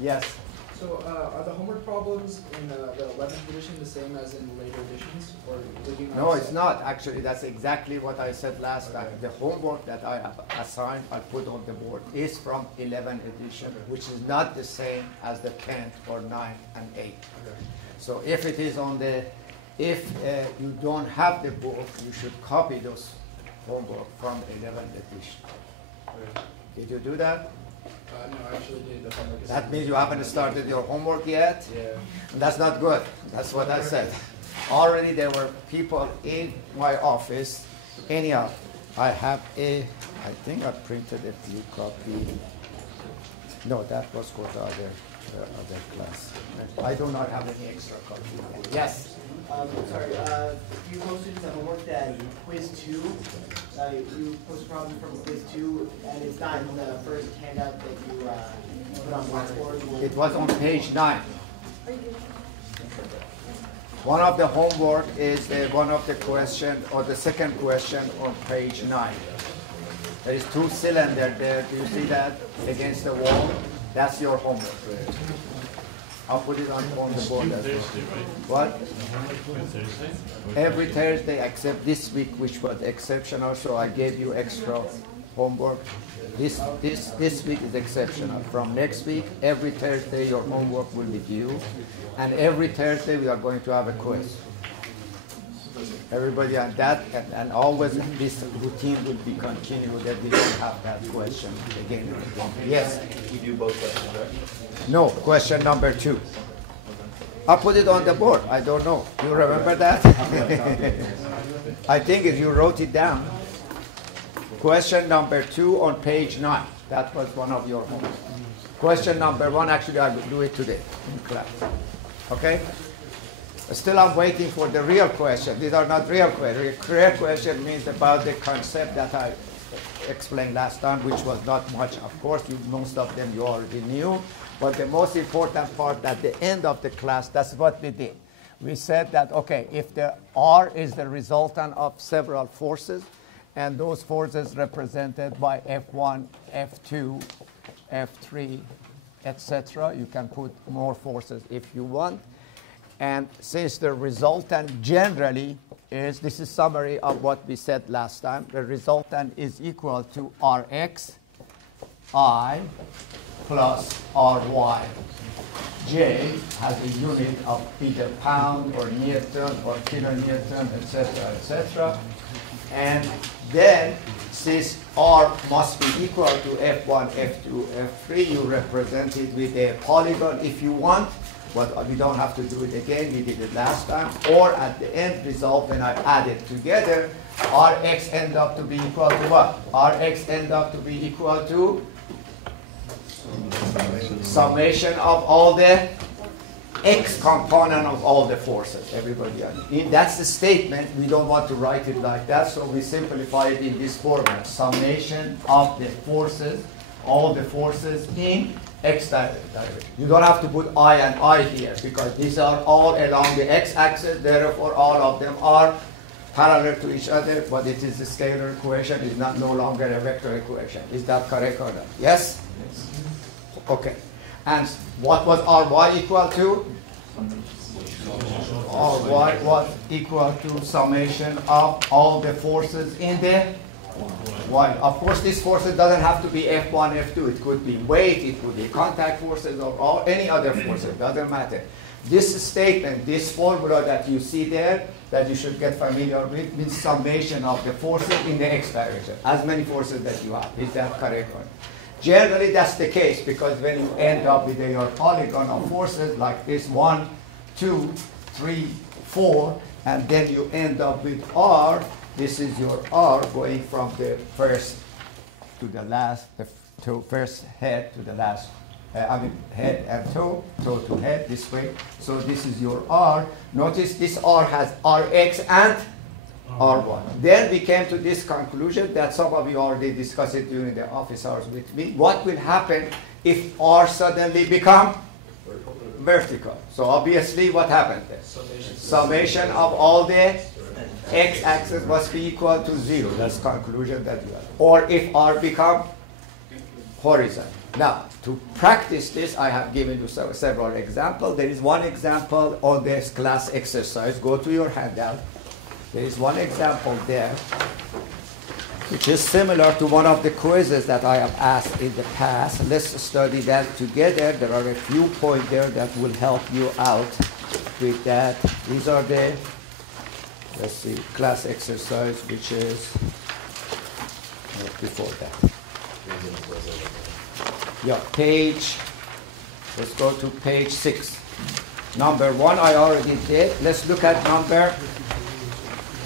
Yes. So are the homework problems in the 11th edition the same as in later editions? Or did you No, it's not. Actually, that's exactly what I said last time. The homework that I have assigned, I put on the board, is from 11th edition, which is not the same as the 10th or 9th and 8th. Okay. So if it is on the, if you don't have the book, you should copy those homework from 11th edition. Okay. Did you do that? No, I actually did the homework. That means you haven't started your homework yet? Yeah. That's not good. That's what I said. Already there were people in my office. Anyhow, I have I think I printed a few copies. No, that was for the other class. I do not have any extra copy. Yes? Sorry, you posted some homework that quiz 2. You posted a problem from quiz 2, and it's not in the first handout that you put on Blackboard. It was on page 9. One of the homework is one of the question, or the second question on page 9. There is 2 cylinders there. Do you see that against the wall? That's your homework. I'll put it on the board as well. What? Every Thursday except this week, which was exceptional, so I gave you extra homework. This week is exceptional. From next week, every Thursday your homework will be due, and every Thursday we are going to have a quiz. Everybody on that, and always this routine will be continued, that we don't have that question again and again. Yes? We do both questions, right? No, question number 2. I put it on the board. I don't know. You remember that? I think if you wrote it down. Question number 2 on page 9. That was one of your homework. Question number 1, actually I will do it today in class. Okay? Still I'm waiting for the real question. These are not real questions. Real question means about the concept that I explained last time, which was not much. Of course, most of them you already knew. But the most important part, at the end of the class, that's what we did. We said that, okay, if the R is the resultant of several forces, and those forces represented by F1, F2, F3, etc., you can put more forces if you want. And since the resultant generally is, this is summary of what we said last time, the resultant is equal to Rx I plus Ry. J has a unit of either pound or Newton or kilonewton, etc., etc. And then, since R must be equal to F1, F2, F3, you represent it with a polygon if you want. But we don't have to do it again, we did it last time. Or at the end result, when I add it together, Rx end up to be equal to what? Rx end up to be equal to summation of all the X component of all the forces. Everybody understands? That's the statement. We don't want to write it like that, so we simplify it in this format. Summation of the forces, all the forces in X direction. You don't have to put I and I here because these are all along the X axis, therefore all of them are parallel to each other, but it is a scalar equation, it's not no longer a vector equation. Is that correct or not? Yes? Okay. And what was Ry equal to? Ry was equal to summation of all the forces in the Y. Of course, this forces doesn't have to be F1, F2. It could be weight, it could be contact forces, or any other forces. Doesn't matter. This statement, this formula that you see there, that you should get familiar with, means summation of the forces in the X direction. As many forces that you have. Is that correct? Generally, that's the case because when you end up with your polygon of forces like this 1, 2, 3, 4, and then you end up with R. This is your R going from the first to the last, first head to the last, head and toe to head this way. So this is your R. Notice this R has Rx and R1. Then we came to this conclusion that some of you already discussed it during the office hours with me. What will happen if R suddenly become vertical. So obviously what happened there? Summation. Summation of all the x-axis must be equal to 0. That's the conclusion that you have. Or if r become horizontal. Now, to practice this, I have given you several examples. There is one example on this class exercise. Go to your handout. There is one example there, which is similar to one of the quizzes that I have asked in the past. Let's study that together. There are a few points there that will help you out with that. These are the, let's see, class exercise, which is before that. Yeah, page, let's go to page 6. Number 1 I already did. Let's look at number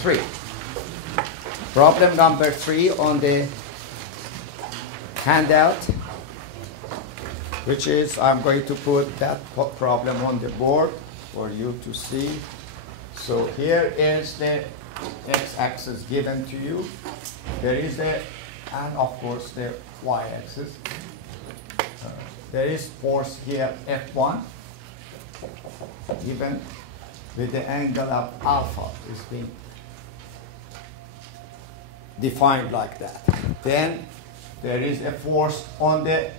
3. Problem number 3 on the handout, which is, I'm going to put that problem on the board for you to see. So here is the x-axis given to you. There is the, and of course the y-axis. There is force here F1 given with the angle of alpha is being defined like that. Then there is a force on the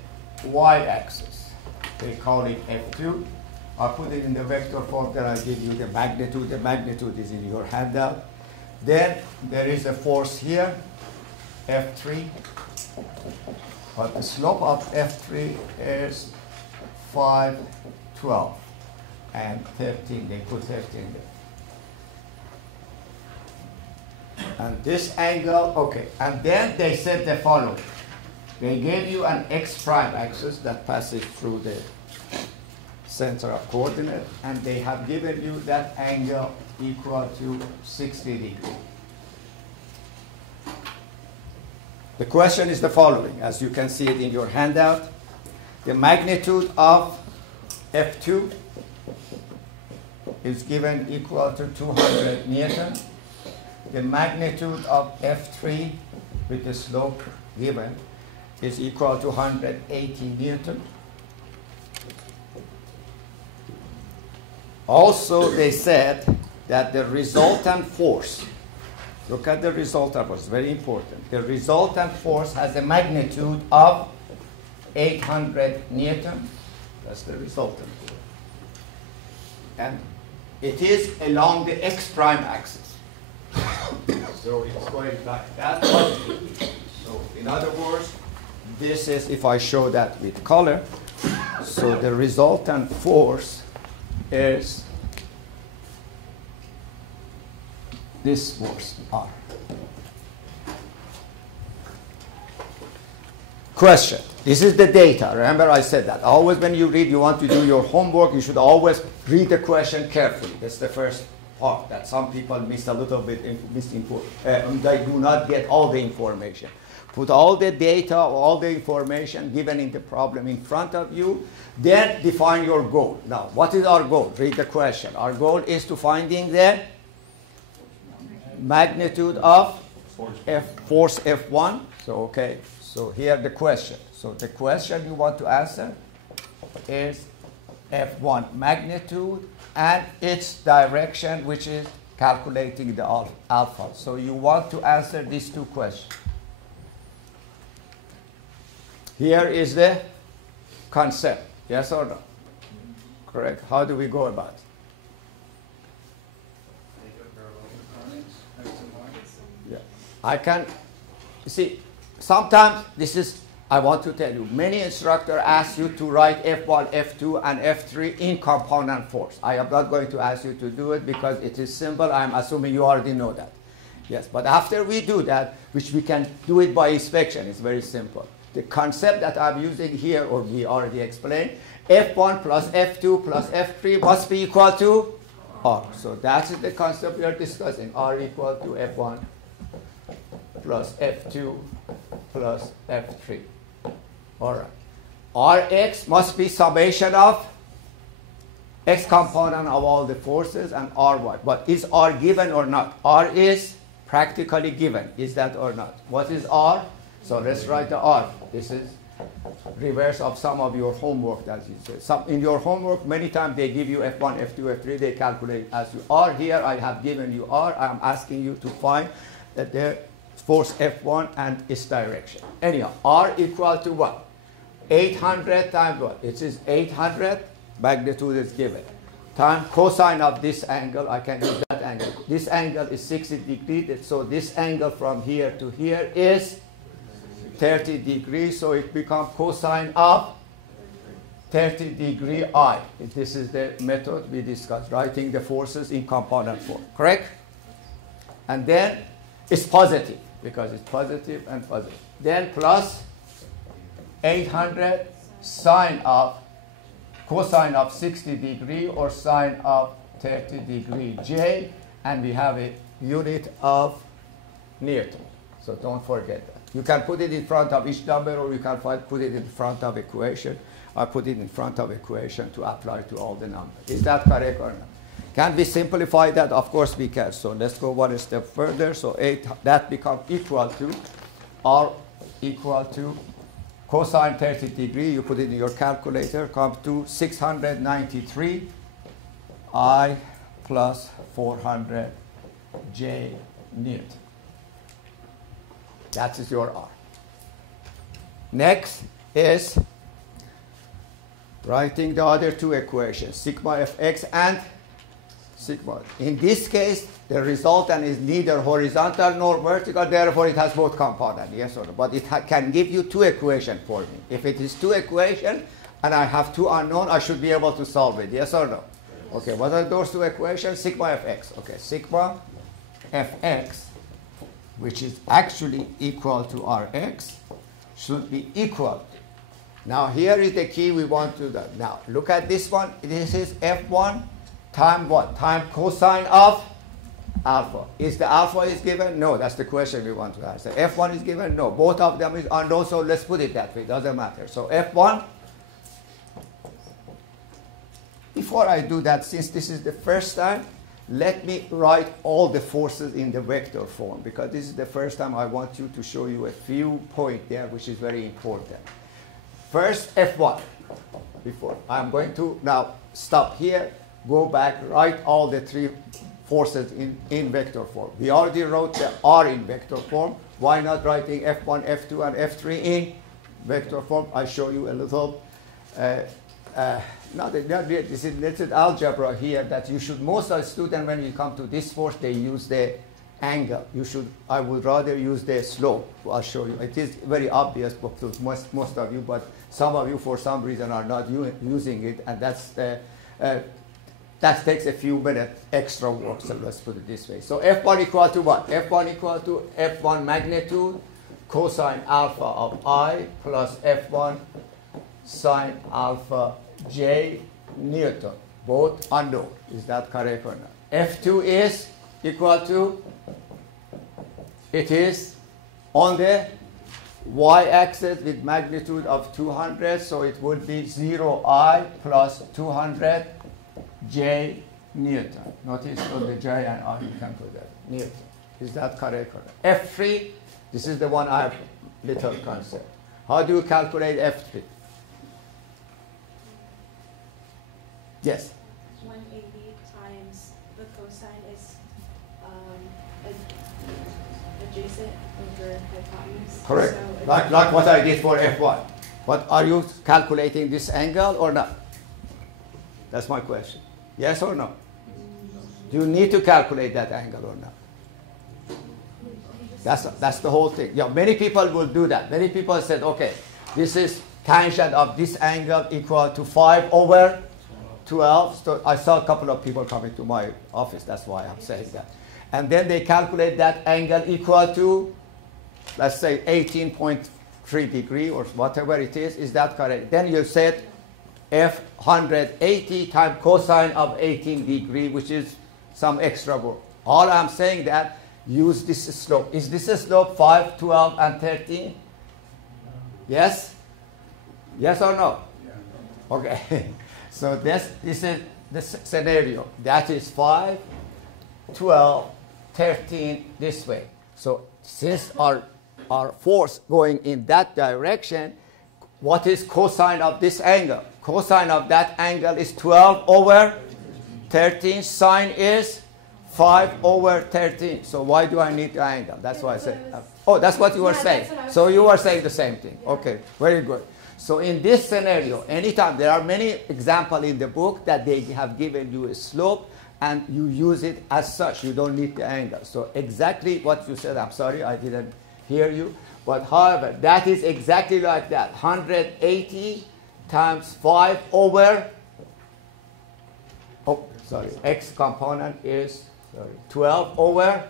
y-axis. They call it F2. I'll put it in the vector form, then I'll give you the magnitude. The magnitude is in your handout. Then there is a force here, F3. But the slope of F3 is 5, 12, and 13. They put 13 there. And this angle, okay. And then they said the following. They gave you an x prime axis that passes through the center of coordinate, and they have given you that angle equal to 60 degrees. The question is the following, as you can see it in your handout. The magnitude of F2 is given equal to 200 Newton. The magnitude of F3 with the slope given is equal to 180 Newton. Also, they said that the resultant force, look at the resultant force, very important. The resultant force has a magnitude of 800 Newton. That's the resultant force. And it is along the x prime axis. So it's going like that. So in other words, this is, if I show that with color, so the resultant force is this force, R. Question. This is the data. Remember I said that. Always when you read, you want to do your homework, you should always read the question carefully. That's the first part that some people miss a little bit, they do not get all the information. Put all the data, all the information given in the problem in front of you, then define your goal. Now, what is our goal? Read the question. Our goal is to finding the magnitude of force F1. So, okay, so here the question. So the question you want to answer is F1 magnitude and its direction, which is calculating the alpha. So you want to answer these two questions. Here is the concept. Yes or no? Correct. How do we go about it? Yeah. I can, you see, sometimes this is, I want to tell you, many instructors ask you to write F1, F2, and F3 in component force. I am not going to ask you to do it because it is simple. I'm assuming you already know that. Yes, but after we do that, which we can do it by inspection, it's very simple. The concept that I'm using here, or we already explained, F1 plus F2 plus F3 must be equal to R. So that's the concept we are discussing. R equal to F1 plus F2 plus F3. All right. Rx must be summation of x component of all the forces and Ry. But is R given or not? R is practically given. Is that or not? What is R? So let's write the R. This is reverse of some of your homework that you said. In your homework, many times they give you F1, F2, F3, they calculate as you are. Here I have given you R. I'm asking you to find that the force F1 and its direction. Anyhow, R equal to what? 800 times what? It is 800, magnitude is given. Time cosine of this angle, I can use that angle. This angle is 60 degrees, so this angle from here to here is 30 degrees, so it becomes cosine of 30 degree I. This is the method we discussed, writing the forces in component form, correct? And then it's positive, because it's positive and positive. Then plus 800 sine of cosine of 60 degree or sine of 30 degree J, and we have a unit of Newton. So don't forget that. You can put it in front of each number, or you can put it in front of equation. I put it in front of equation to apply to all the numbers. Is that correct or not? Can we simplify that? Of course we can. So let's go one step further. So 8, that becomes equal to R equal to cosine 30 degree, you put it in your calculator, comes to 693 I plus 400 J Newton. That is your R. Next is writing the other two equations, sigma fx and sigma. In this case, the resultant is neither horizontal nor vertical, therefore it has both components, yes or no? But it can give you two equations for me. If it is two equations and I have two unknown, I should be able to solve it, yes or no? Okay, what are those two equations? Sigma fx. Okay, sigma fx, which is actually equal to Rx, should be equal. Now here is the key we want to do. Now look at this one. This is F1 time what? Time cosine of alpha. Is the alpha is given? No, that's the question we want to answer. F1 is given? No. Both of them is unknown, so let's put it that way. It doesn't matter. So F1, before I do that, since this is the first time, let me write all the forces in the vector form, because this is the first time I want you to show you a few points there, which is very important. First, F1. Before I'm going to now stop here, go back, write all the three forces in vector form. We already wrote the R in vector form. Why not writing F1, F2, and F3 in vector form? I show you a little, this is little algebra here that you should, most of the students when you come to this force, they use the angle. I would rather use the slope. I'll show you. It is very obvious to most of you, but some of you for some reason are not using it, and that takes a few minutes extra work, so let's put it this way. So F1 equal to what? F1 equal to F1 magnitude cosine alpha of I plus F1 sine alpha J Newton. Both unknown. Is that correct or not? F2 is equal to, it is on the y-axis with magnitude of 200, so it would be 0I plus 200 J Newton. Notice on the J and I, you can put that, Newton. Is that correct or not? F3, this is the one I have little concept. How do you calculate F3? Yes? 180 times the cosine is adjacent over hypotenuse. Correct. So Like what I did for F1. But are you calculating this angle or not? That's my question. Yes or no? Do you need to calculate that angle or not? That's the whole thing. Yeah, many people will do that. Many people said, okay, this is tangent of this angle equal to 5 over 12. So I saw a couple of people coming to my office. That's why I'm saying that. And then they calculate that angle equal to, let's say, 18.3 degree or whatever it is. Is that correct? Then you said F 180 times cosine of 18 degree, which is some extra work. All I'm saying that use this slope. Is this a slope 5, 12, and 13? Yes? Yes or no? Yeah. Okay. So this is the scenario. That is 5, 12, 13 this way. So since our force going in that direction, what is cosine of this angle? Cosine of that angle is 12 over 13. Sine is 5 over 13. So why do I need the angle? That's why I said. Oh, that's what you were saying. So you were saying the same thing. Okay, very good. So in this scenario, anytime, there are many examples in the book that they have given you a slope and you use it as such. You don't need the angle. So exactly what you said, I'm sorry, I didn't hear you. But however, that is exactly like that. 180 times 5 over, x component is 12 over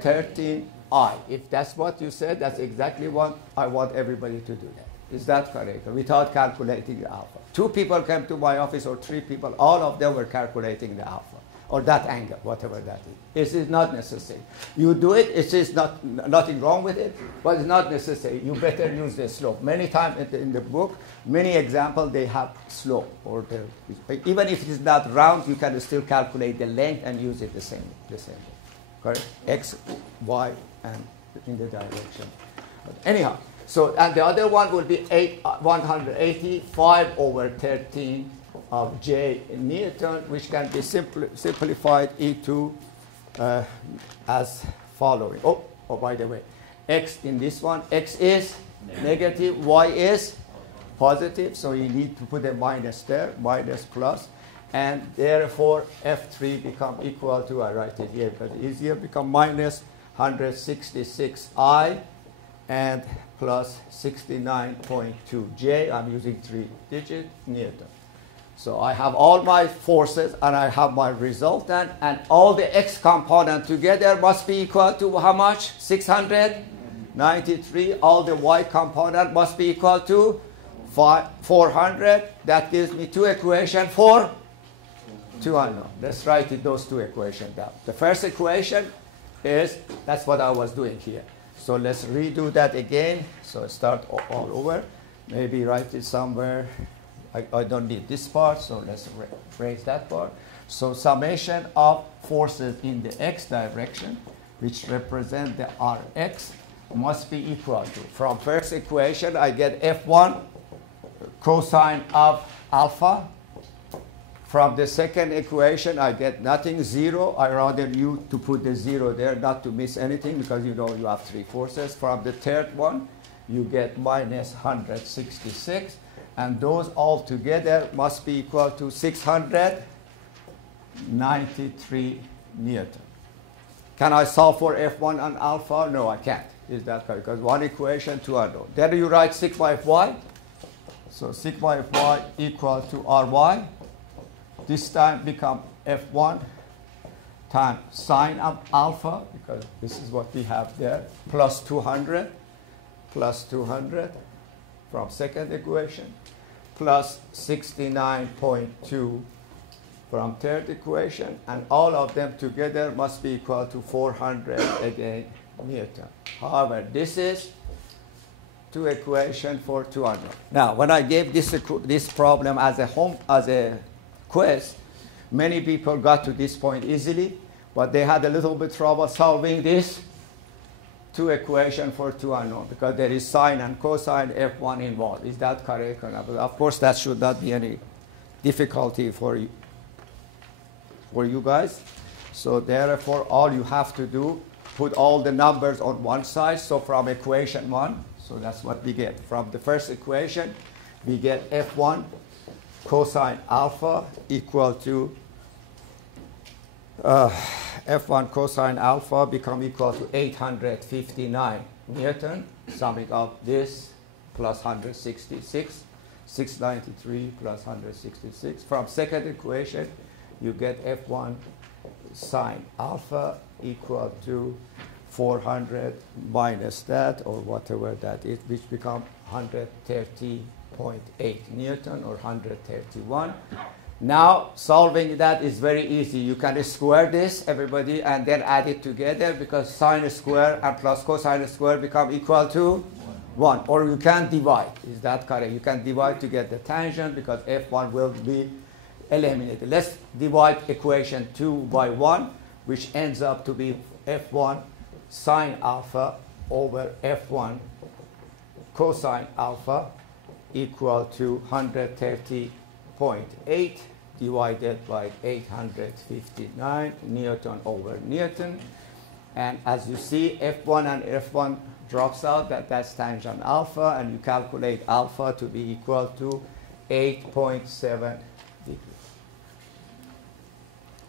13i. If that's what you said, that's exactly what I want everybody to do that. Is that correct? Without calculating the alpha. 2 people came to my office, or 3 people, all of them were calculating the alpha, or that angle, whatever that is. It is not necessary. You do it, it is nothing wrong with it, but it's not necessary. You better use the slope. Many times in the book, many examples, they have slope. Even if it is not round, you can still calculate the length and use it the same way. Correct? X, Y, and in the direction. But anyhow, so, and the other one will be 185 over 13 of J Newton, which can be simplified into as following. Oh, by the way, X in this one, X is negative, Y is positive, so you need to put a minus there, minus plus, and therefore F3 become equal to, I write it here because it's easier, become minus 166I and plus 69.2 J. I'm using 3-digit Newton. So I have all my forces and I have my resultant, and all the X component together must be equal to how much? 693. All the Y component must be equal to 400. That gives me 2 equations for 2 unknown. Let's write it, those 2 equations down. The first equation is, that's what I was doing here. So let's redo that again. So start all over. Maybe write it somewhere. I don't need this part, so let's erase that part. So summation of forces in the x direction, which represent the Rx, must be equal to, from first equation, I get F1 cosine of alpha. From the second equation, I get nothing, 0. I rather you to put the 0 there, not to miss anything, because you know you have 3 forces. From the third one, you get minus 166. And those all together must be equal to 693 Newton. Can I solve for F1 and alpha? No, I can't. Is that correct? Because 1 equation, 2 unknown. Then you write sigma Fy. So sigma Fy equal to Ry. This time become F1 times sine of alpha, because this is what we have there, plus 200 from second equation, plus 69.2 from third equation, and all of them together must be equal to 400 again Newton. However, this is 2 equations for 2 unknown. Now, when I gave this problem as a quiz, many people got to this point easily, but they had a little bit trouble solving this 2 equations for 2 unknown, because there is sine and cosine F1 involved. Is that correct or not? But of course, that should not be any difficulty for you guys. So therefore, all you have to do, put all the numbers on one side. So from equation 1, so that's what we get. From the first equation, we get F1 cosine alpha equal to F1 cosine alpha become equal to 859 Newton, summing up this plus 166, 693 plus 166. From second equation, you get F1 sine alpha equal to 400 minus that, or whatever that is, which become 130.8 Newton, or 131. Now, solving that is very easy. You can square this, everybody, and then add it together, because sine square and plus cosine square become equal to 1. Or you can divide. Is that correct? You can divide to get the tangent, because F1 will be eliminated. Let's divide equation 2 by 1, which ends up to be F1 sine alpha over F1 cosine alpha equal to 130.8 divided by 859 Newton over Newton. And as you see, F1 and F1 drops out, that's tangent alpha, and you calculate alpha to be equal to 8.7 degrees.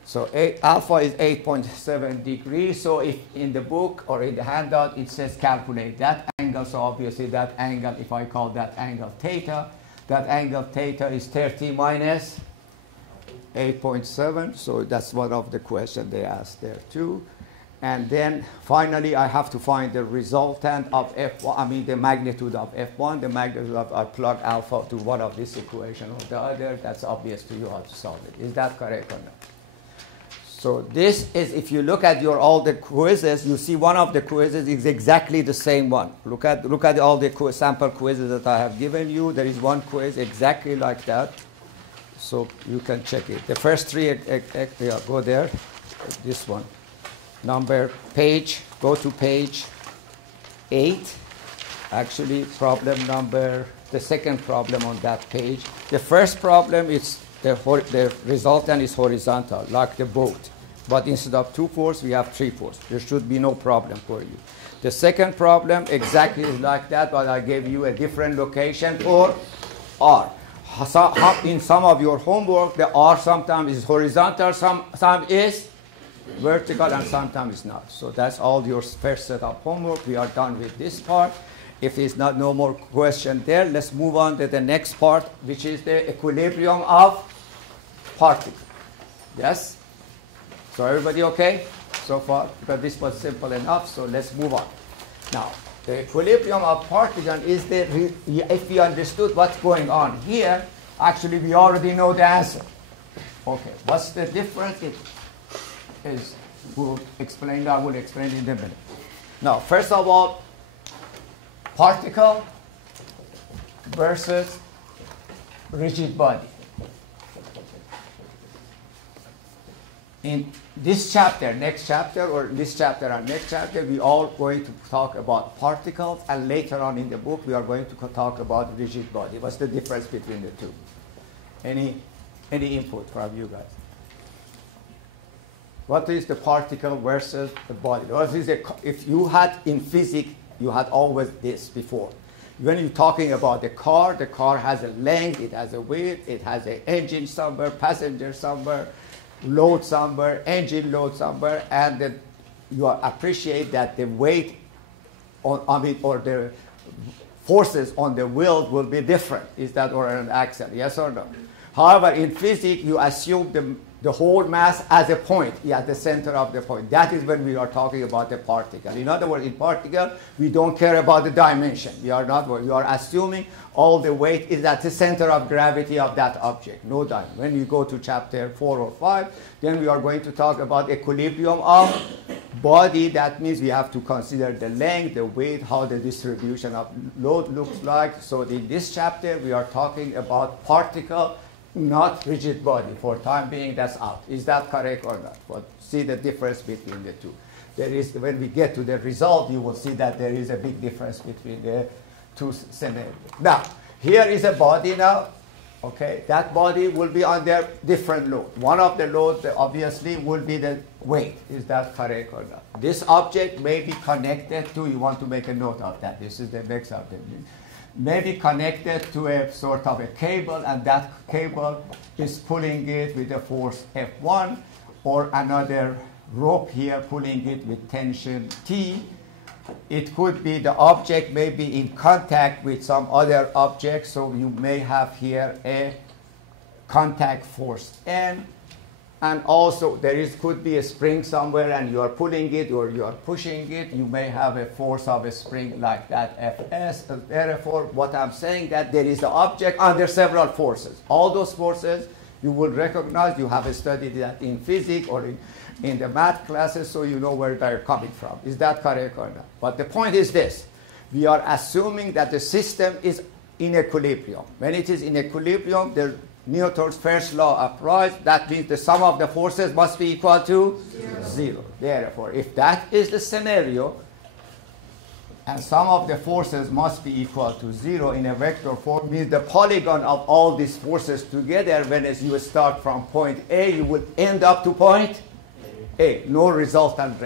So alpha is 8.7 degrees. So if in the book or in the handout it says calculate that angle, so obviously that angle, if I call that angle theta, that angle theta is 30 minus 8.7. So that's one of the questions they asked there too. And then finally, I have to find the resultant of F1, I mean the magnitude of F1, the magnitude of, I plug alpha to one of this equation or the other. That's obvious to you how to solve it. Is that correct or not? So this is, if you look at your all the quizzes, you see one of the quizzes is exactly the same one. Look at all the sample quizzes that I have given you. There is one quiz exactly like that. So you can check it. The first three, yeah, go there. This one. Go to page 8. Actually, problem number, the second problem on that page. The first problem is the resultant is horizontal, like the boat. But instead of 2 force, we have 3 force. There should be no problem for you. The second problem exactly is like that, but I gave you a different location for R. In some of your homework, the R sometimes is horizontal, some is vertical, and sometimes it's not. So that's all your first set of homework. We are done with this part. If it's not no more question there, let's move on to the next part, which is the equilibrium of particles. Yes? So everybody okay so far? Because this was simple enough, so let's move on. Now, the equilibrium of particles is if we understood what's going on here, actually we already know the answer. Okay, what's the difference? We'll explain that, we'll explain it in a minute. Now, first of all, particle versus rigid body. In this chapter, next chapter, or this chapter and next chapter, we are going to talk about particles, and later on in the book, we are going to talk about rigid body. What's the difference between the two? Any input from you guys? What is the particle versus the body? If you had in physics, you had always this before. When you're talking about the car has a length, it has a width, it has an engine somewhere, passenger somewhere, load somewhere, engine load somewhere, and you appreciate that the weight or the forces on the wheel will be different. Is that or an axle? Yes or no? However, in physics, you assume the whole mass as a point, at the center of the point. That is when we are talking about the particle. In other words, in particle, we don't care about the dimension. We are assuming all the weight is at the center of gravity of that object, no dimension. When we go to chapter 4 or 5, then we are going to talk about equilibrium of body. That means we have to consider the length, the weight, how the distribution of load looks like. So in this chapter, we are talking about particle, not rigid body. For time being, that's out. Is that correct or not? But see the difference between the two. There is, when we get to the result, you will see that there is a big difference between the two scenarios. Now, here is a body now. Okay, that body will be under different load. One of the loads, obviously, will be the weight. Is that correct or not? This object may be connected to, you want to make a note of that. This is the next object. May be connected to a sort of a cable, and that cable is pulling it with a force F1, or another rope here pulling it with tension T. It could be the object may be in contact with some other object, so you may have here a contact force N. And also there could be a spring somewhere and you are pulling it or you are pushing it. You may have a force of a spring like that, Fs. And therefore, what I'm saying that there is the object under several forces. All those forces you will recognize. You have studied that in physics or in the math classes, so you know where they're coming from. Is that correct or not? But the point is this. We are assuming that the system is in equilibrium. When it is in equilibrium, Newton's first law applies. That means the sum of the forces must be equal to 0. Therefore, if that is the scenario, and sum of the forces must be equal to 0 in a vector form, means the polygon of all these forces together, when as you start from point A, you would end up to point A. No resultant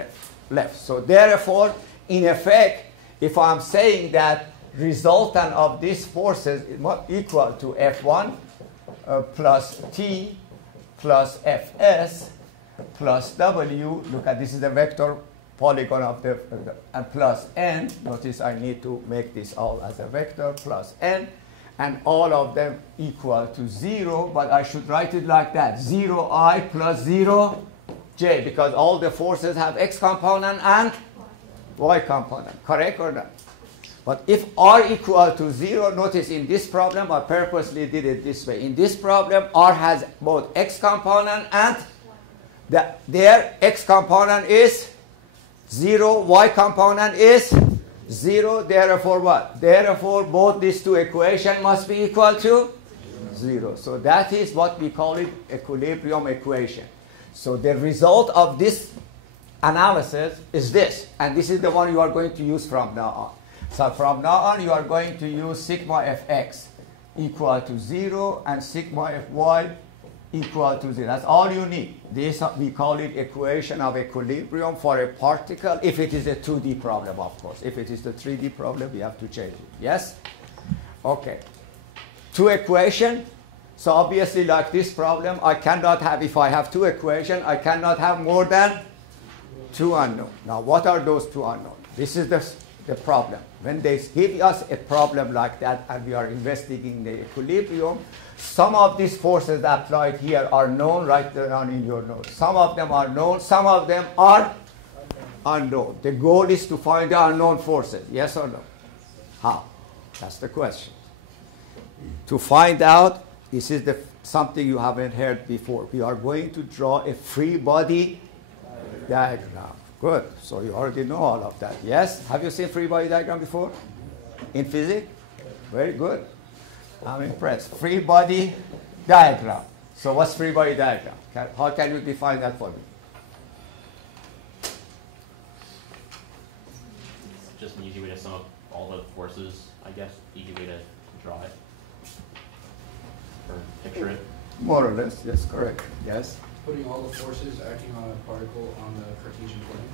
left. So therefore, in effect, if I'm saying that resultant of these forces is equal to F1 plus T plus Fs plus W, look at this is the vector polygon of the, and plus N, notice I need to make this all as a vector, plus N, and all of them equal to 0, but I should write it like that, 0I plus 0J, because all the forces have X component and Y component, correct or not? But if R equal to 0, notice in this problem, I purposely did it this way. In this problem, R has both X component and their X component is 0, Y component is 0, therefore what? Therefore, both these two equations must be equal to 0. So that is what we call it equilibrium equation. So the result of this analysis is this, and this is the one you are going to use from now on. So from now on, you are going to use sigma fx equal to 0 and sigma fy equal to 0. That's all you need. This we call it equation of equilibrium for a particle, if it is a 2D problem, of course. If it is the 3D problem, we have to change it. Yes? Okay. Two equations. So obviously, like this problem, I cannot have, if I have two equations, I cannot have more than two unknowns. Now, what are those two unknowns? This is the problem. When they give us a problem like that and we are investigating the equilibrium, some of these forces applied here are known, write down in your notes. Some of them are known, some of them are unknown. The goal is to find the unknown forces, yes or no? How? That's the question. To find out, this is something you haven't heard before. We are going to draw a free body diagram. Good. So you already know all of that. Yes? Have you seen free body diagram before? In physics? Very good. I'm impressed. Free body diagram. So what's free body diagram? How can you define that for me? Just an easy way to sum up all the forces, I guess. Easy way to draw it. Or picture it. More or less. Yes, correct. Yes. Putting all the forces acting on a particle on the Cartesian plane.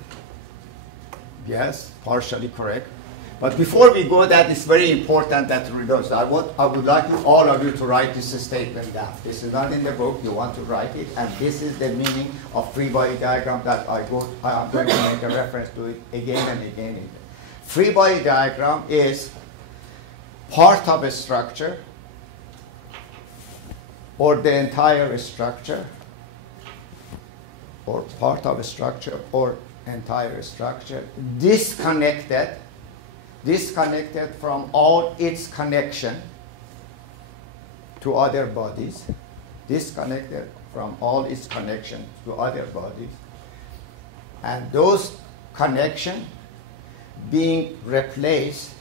Yes, partially correct. But before we go, that is very important that we know. So I would like all of you to write this statement down. This is not in the book. You want to write it, and this is the meaning of free body diagram that I'm going to make a reference to it again and again. Free body diagram is part of a structure or the entire structure, or part of a structure or entire structure, disconnected from all its connection to other bodies, disconnected from all its connection to other bodies, and those connections being replaced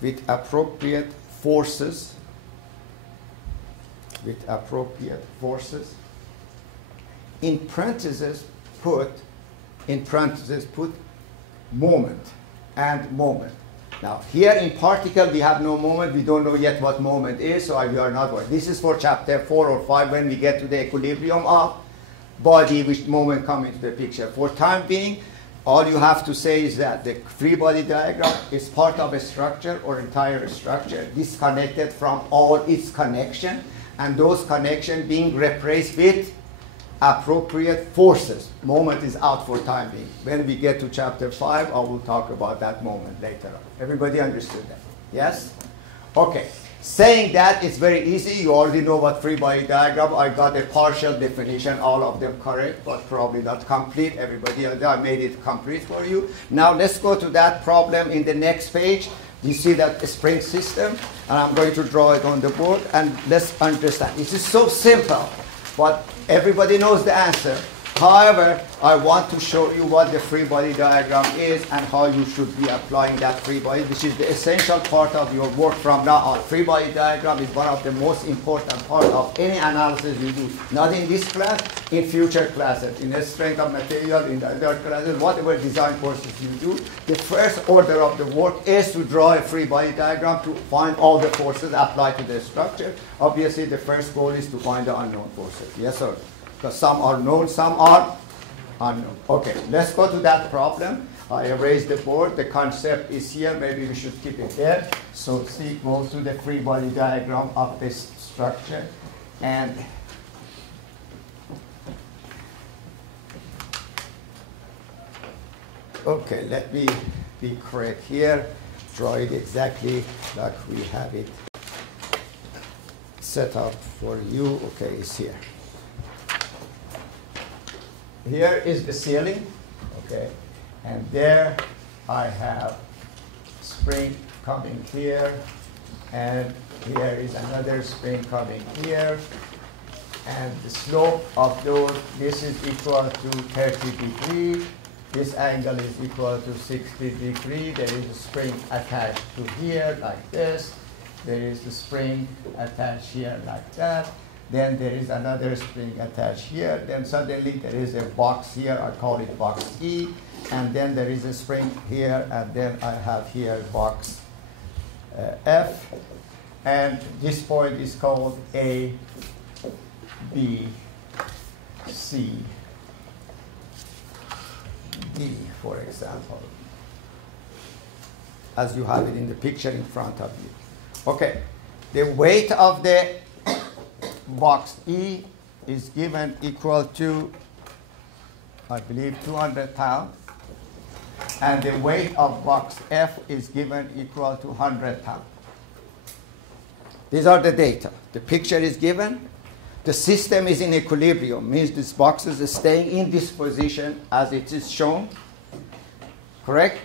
with appropriate forces, in parentheses put moment and moment. Now here in particle we have no moment, we don't know yet what moment is, so we are not worried. This is for chapter 4 or 5 when we get to the equilibrium of body, which moment comes into the picture. For time being, all you have to say is that the free body diagram is part of a structure or entire structure disconnected from all its connection, and those connections being replaced with appropriate forces. Moment is out for time being. When we get to chapter 5, I will talk about that moment later on. Everybody understood that? Yes? Okay. Saying that, it's very easy. You already know what free body diagram. I got a partial definition, all of them correct, but probably not complete. Everybody, I made it complete for you. Now let's go to that problem in the next page. You see that spring system, and I'm going to draw it on the board, and let's understand. This is so simple, but everybody knows the answer. However, I want to show you what the free body diagram is and how you should be applying that free body, which is the essential part of your work from now on. Free body diagram is one of the most important part of any analysis you do. Not in this class, in future classes, in the strength of material, in the other classes, whatever design courses you do. The first order of the work is to draw a free body diagram to find all the forces applied to the structure. Obviously, the first goal is to find the unknown forces. Yes, sir? Because some are known, some are unknown. Okay, let's go to that problem. I erased the board. The concept is here. Maybe we should keep it there. So C goes to the free body diagram of this structure. And okay, let me be correct here. Draw it exactly like we have it set up for you. Okay, it's here. Here is the ceiling, okay, and there I have spring coming here, and here is another spring coming here, and the slope of those, this is equal to 30 degrees, this angle is equal to 60 degrees, there is a spring attached to here like this, there is the spring attached here like that, then there is another spring attached here. Then suddenly there is a box here. I call it box E. And then there is a spring here. And then I have here box F. And this point is called A, B, C, D, for example, as you have it in the picture in front of you. Okay. The weight of the box E is given equal to, I believe, 200 pounds. And the weight of box F is given equal to 100 pounds. These are the data. The picture is given. The system is in equilibrium, means this box is staying in this position as it is shown. Correct?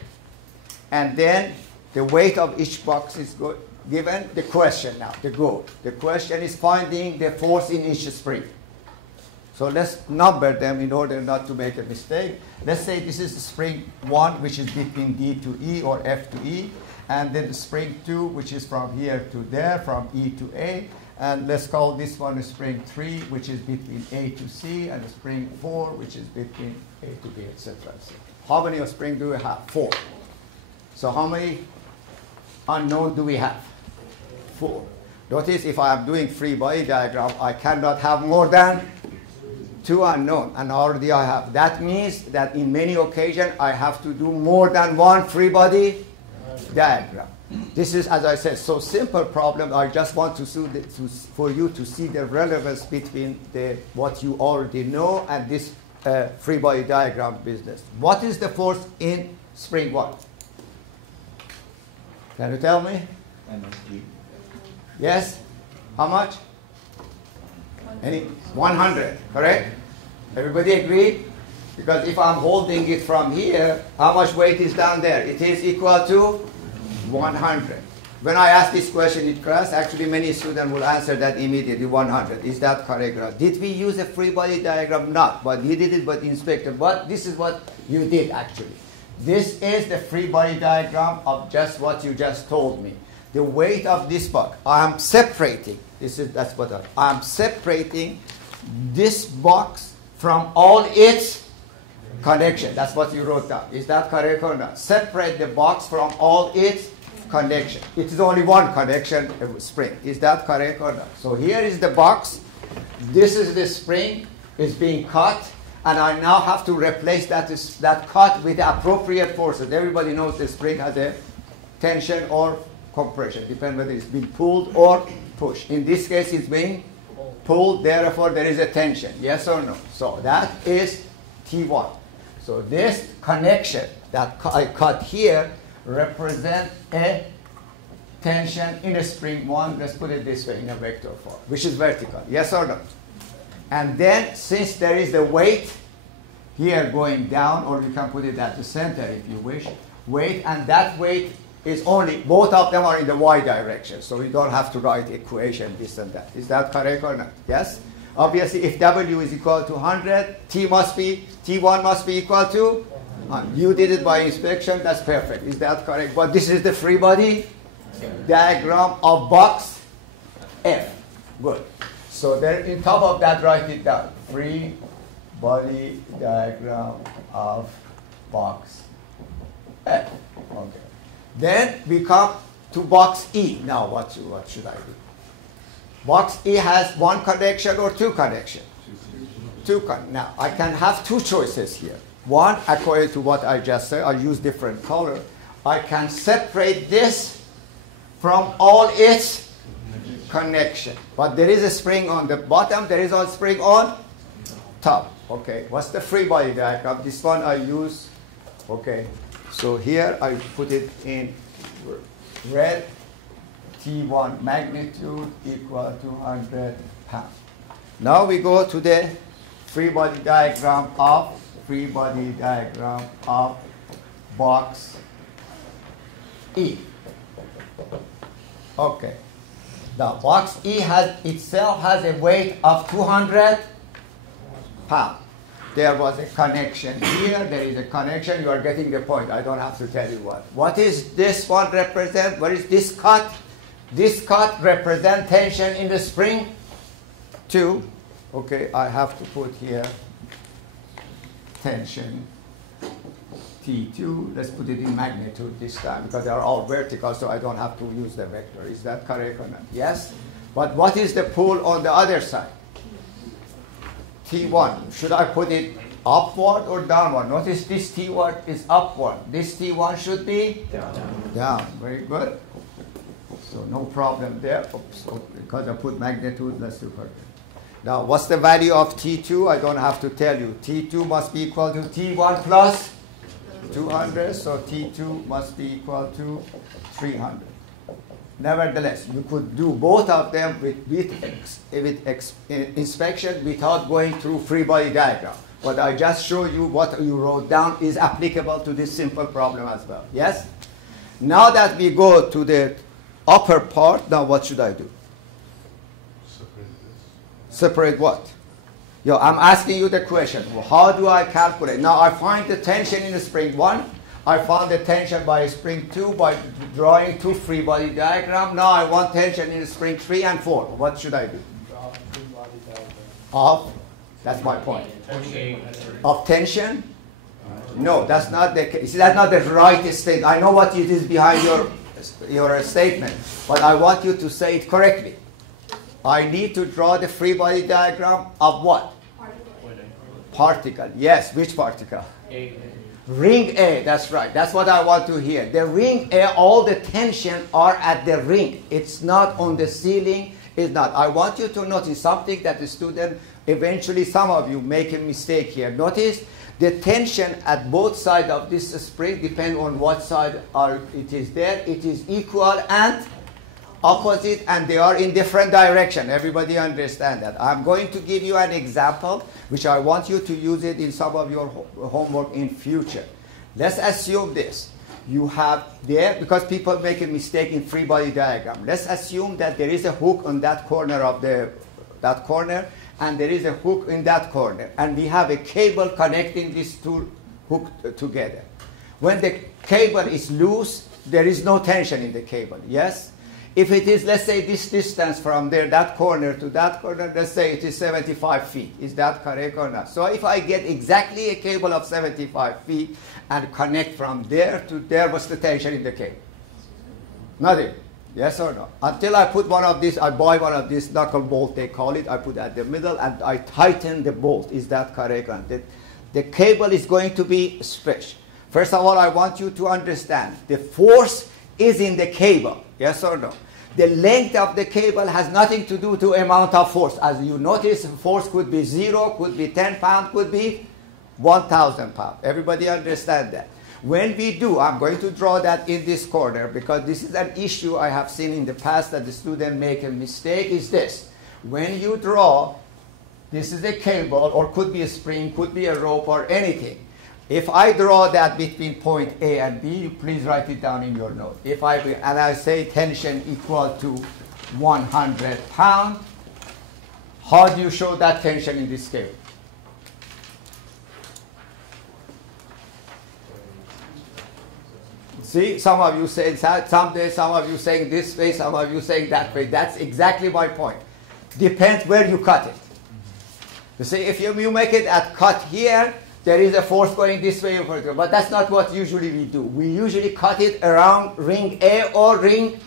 And then the weight of each box is given. The question now, the goal. The question is finding the force in each spring. So let's number them in order not to make a mistake. Let's say this is spring 1, which is between D to E or F to E. And then spring 2, which is from here to there, from E to A. And let's call this one spring 3, which is between A to C. And spring 4, which is between A to B, etc. How many of spring do we have? 4. So how many unknown do we have? 4. Notice if I am doing free body diagram, I cannot have more than 2 unknown, and already I have. That means that in many occasions I have to do more than one free body diagram. This is, as I said, so simple problem. I just want for you to see the relevance between what you already know and this free body diagram business. What is the force in spring 1? Can you tell me? MSG. Yes? How much? 100, correct? Everybody agree? Because if I'm holding it from here, how much weight is down there? It is equal to 100. When I ask this question in class, actually many students will answer that immediately, 100. Is that correct? Did we use a free body diagram? Not, but you did it, but inspector. But this is what you did actually. This is the free body diagram of just what you just told me. The weight of this box, I'm separating. I'm separating this box from all its connection. That's what you wrote down. Is that correct or not? Separate the box from all its connection. It is only one connection spring. Is that correct or not? So here is the box. This is the spring. It's being cut. And I now have to replace that cut with the appropriate forces. Everybody knows the spring has a tension or compression, depending whether it's being pulled or pushed. In this case, it's being pulled, therefore there is a tension. Yes or no? So that is T1. So this connection that I cut here represents a tension in a spring 1. Let's put it this way in a vector form, which is vertical. Yes or no? And then, since there is the weight here going down, or you can put it at the center if you wish, weight, and that weight is only, both of them are in the y direction, so we don't have to write equation this and that. Is that correct or not? Yes? Obviously, if W is equal to 100, T1 must be equal to 100. You did it by inspection, that's perfect. Is that correct? But this is the free body diagram of box F. Good. So then in top of that, write it down. Free body diagram of box F. Okay. Then we come to box E. Now what should I do? Box E has one connection or two connections? Now I can have two choices here. One, according to what I just said, I'll use different color. I can separate this from all its connection. But there is a spring on the bottom, there is a spring on top. Okay, what's the free body diagram? This one I use, okay. So here I put it in red, T1 magnitude equal to 100 pounds. Now we go to the free body diagram of box E. Okay. The box E itself has a weight of 200 pounds. There was a connection here. There is a connection. You are getting the point. I don't have to tell you what. What is this one represent? What is this cut? This cut represents tension in the spring 2. Okay, I have to put here tension T2. Let's put it in magnitude this time because they are all vertical, so I don't have to use the vector. Is that correct or not? Yes? But what is the pull on the other side? T1. Should I put it upward or downward? Notice this T1 is upward. This T1 should be down. Very good. So no problem there. Oops. So because I put magnitude, let's do it. Now, what's the value of T2? I don't have to tell you. T2 must be equal to T1 plus 200. So T2 must be equal to 300. Nevertheless, you could do both of them with inspection without going through free body diagram. What I just showed you, what you wrote down, is applicable to this simple problem as well. Yes? Now that we go to the upper part, now what should I do? Separate what? I'm asking you the question. How do I calculate? Now I find the tension in the spring 1. I found the tension by spring 2 by drawing two free body diagram. Now I want tension in the spring 3 and 4. What should I do? That's my point. Of tension? No, that's not the case. That's not the right statement. I know what it is behind your statement, but I want you to say it correctly. I need to draw the free body diagram of what? Particle. Yes, which particle? Ring A, that's right. That's what I want to hear. The ring A, all the tension are at the ring. It's not on the ceiling. It's not. I want you to notice something that the student, eventually some of you make a mistake here. Notice the tension at both sides of this spring depend on what side it is there. It is equal and opposite, and they are in different direction. Everybody understand that. I'm going to give you an example, which I want you to use it in some of your homework in future. Let's assume this. You have there, because people make a mistake in free body diagram. Let's assume that there is a hook on that corner of that corner, and there is a hook in that corner, and we have a cable connecting these two hooks together. When the cable is loose, there is no tension in the cable. Yes? If it is, let's say, this distance from there, that corner to that corner, let's say it is 75 feet. Is that correct or not? So if I get exactly a cable of 75 feet and connect from there to there, what's the tension in the cable? Nothing. Yes or no? Until I put one of these, I buy one of these knuckle bolt, they call it. I put at the middle and I tighten the bolt. Is that correct? The cable is going to be stretched. First of all, I want you to understand the force is in the cable. Yes or no? The length of the cable has nothing to do to amount of force. As you notice, force could be 0, could be 10 pounds, could be 1,000 pounds. Everybody understand that? When we do, I'm going to draw that in this corner because this is an issue I have seen in the past that the student make a mistake, is this. When you draw, this is a cable, or could be a spring, could be a rope or anything. If I draw that between point A and B, please write it down in your note. And I say tension equal to 100 pounds, How do you show that tension in this cable? See, some of you say that, some of you saying this way, some of you saying that way. That's exactly my point. Depends where you cut it. You see, if you make it at cut here, there is a force going this way, but that's not what usually we do. We usually cut it around ring A or ring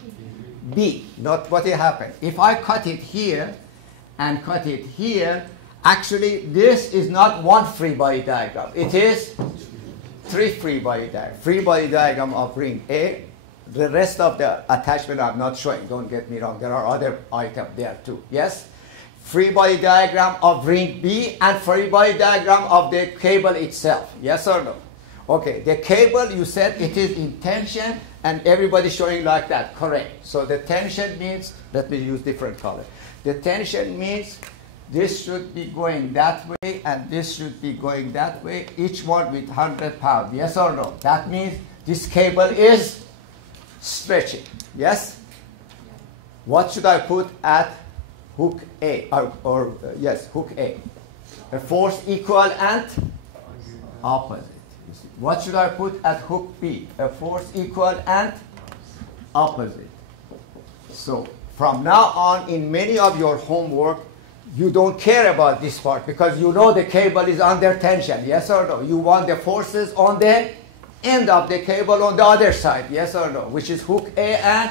B, not what it happened. If I cut it here and cut it here, actually this is not one free body diagram. It is 3 free body diagram. Free body diagram of ring A. The rest of the attachment I'm not showing. Don't get me wrong. There are other items there too. Yes? Free body diagram of ring B and free body diagram of the cable itself. Yes or no? Okay. The cable, you said it is in tension and everybody showing like that. Correct. So the tension means, let me use different color. The tension means this should be going that way and this should be going that way, each one with 100 pounds. Yes or no? That means this cable is stretching. Yes? What should I put at hook A? Yes, hook A. A force equal and opposite. You see. What should I put at hook B? A force equal and opposite. So from now on, in many of your homework, you don't care about this part because you know the cable is under tension. Yes or no? You want the forces on the end of the cable on the other side. Yes or no? Which is hook A and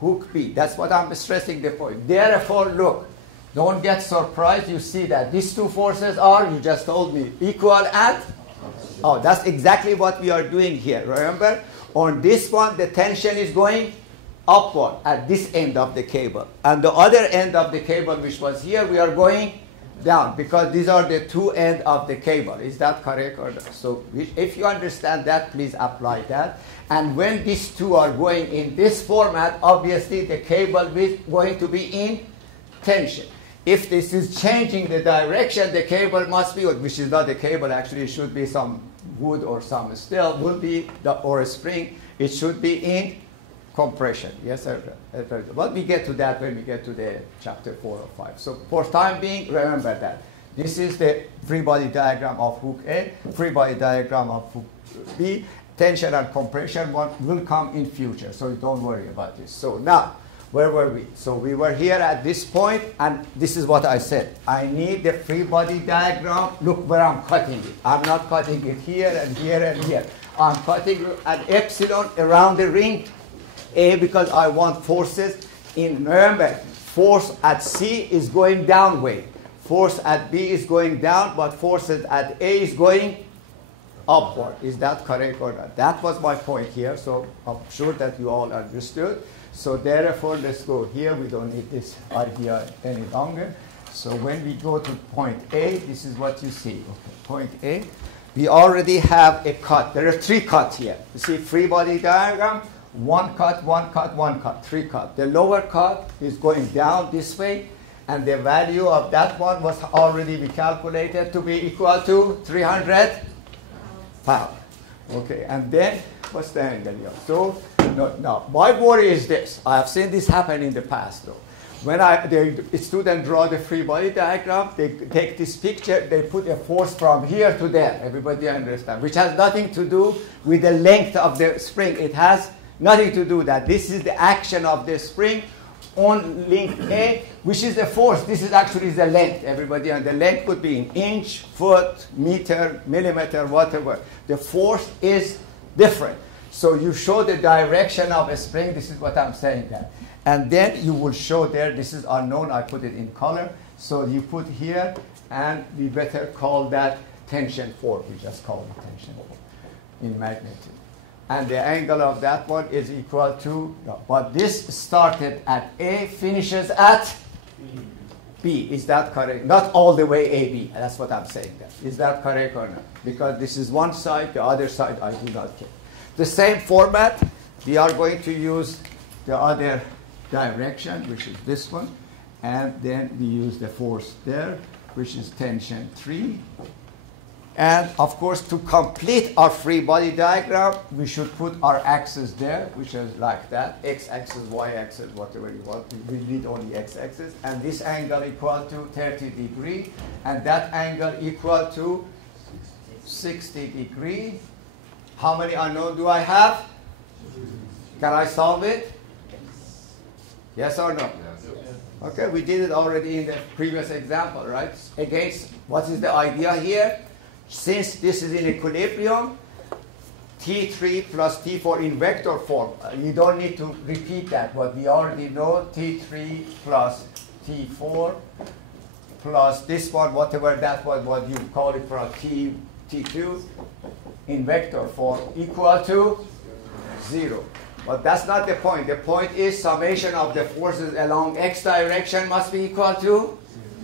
hook B. That's what I'm stressing the point. Therefore, look, don't get surprised. You see that these two forces are, you just told me, equal and, oh, that's exactly what we are doing here. Remember, on this one, the tension is going upward at this end of the cable. And the other end of the cable, which was here, we are going down because these are the two ends of the cable. Is that correct or not? So if you understand that, please apply that. And when these two are going in this format, obviously the cable is going to be in tension. If this is changing the direction, the cable must be, which is not the cable, actually it should be some wood or some steel, would be, or a spring, it should be in compression. Yes, sir. But we get to that when we get to the chapter 4 or 5. So for time being, remember that. This is the free body diagram of hook A, free body diagram of hook B. Tension and compression will come in future, so don't worry about this. So now, where were we? So we were here at this point, and this is what I said. I need the free body diagram. Look where I'm cutting it. I'm not cutting it here and here and here. I'm cutting an epsilon around the ring A because I want forces in, remember, force at C is going down way. Force at B is going down, but forces at A is going upward. Is that correct or not? That was my point here, so I'm sure that you all understood. So therefore, let's go here. We don't need this idea any longer. So when we go to point A, this is what you see. Okay, point A, we already have a cut. There are 3 cuts here. You see free body diagram. 1 cut, 1 cut, 1 cut, 3 cut. The lower cut is going down this way, and the value of that one was already we calculated to be equal to 300 pounds. Okay, and then what's the angle here? So now my worry is this. I have seen this happen in the past though. When the student draw the free body diagram, they take this picture, they put a force from here to there. Everybody understand? Which has nothing to do with the length of the spring. It has nothing to do with that. This is the action of the spring on link A, which is the force. This is actually the length, everybody. And the length could be in inch, foot, meter, millimeter, whatever. The force is different. So you show the direction of a spring. This is what I'm saying there. And then you will show there, this is unknown. I put it in color. So you put here, and we better call that tension force. We just call it tension force in magnitude. And the angle of that one is equal to, but this started at A, finishes at B. Is that correct? Not all the way AB. That's what I'm saying there. Is that correct or not? Because this is one side, the other side I do not care. The same format, we are going to use the other direction, which is this one. And then we use the force there, which is tension 3. And of course, to complete our free body diagram, we should put our axis there, which is like that, x-axis, y-axis, whatever you want. We need only x-axis. And this angle equal to 30 degrees, and that angle equal to 60 degrees. How many unknown do I have? Can I solve it? Yes or no? Okay, we did it already in the previous example, right? Again, what is the idea here? Since this is in equilibrium, T3 plus T4 in vector form, you don't need to repeat that, but we already know T3 plus T4 plus this one, whatever that was, what you call it for a T2 in vector form equal to 0. But that's not the point. The point is summation of the forces along x direction must be equal to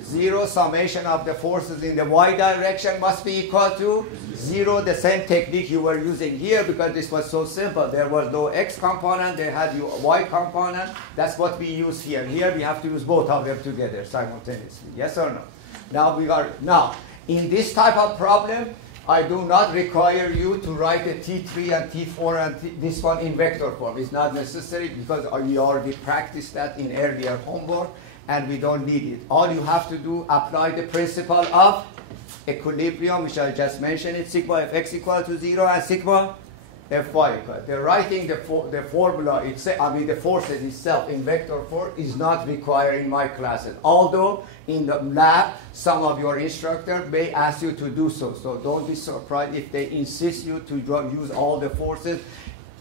0. Summation of the forces in the y direction must be equal to 0. The same technique you were using here, because this was so simple. There was no x component, they had your y component. That's what we use here. Here we have to use both of them together simultaneously. Yes or no? Now in this type of problem, I do not require you to write a T3 and T4 and this one in vector form. It's not necessary because we already practiced that in earlier homework and we don't need it. All you have to do, apply the principle of equilibrium, which I just mentioned, it's sigma fx equal to 0 and sigma fy equal. The writing the formula itself, the forces itself in vector form is not required in my classes. Although in the lab, some of your instructor may ask you to do so. So don't be surprised if they insist you to use all the forces.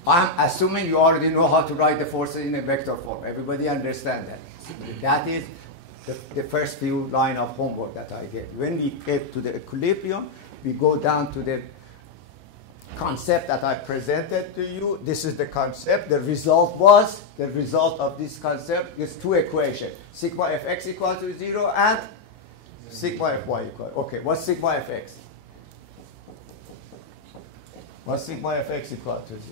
I'm assuming you already know how to write the forces in a vector form. Everybody understand that? That is the first few lines of homework that I gave. When we get to the equilibrium, we go down to the concept that I presented to you. This is the concept. The result of this concept is two equations. Sigma fx equal to 0 and sigma fy equal. Okay, what's sigma fx? What's sigma fx equal to 0?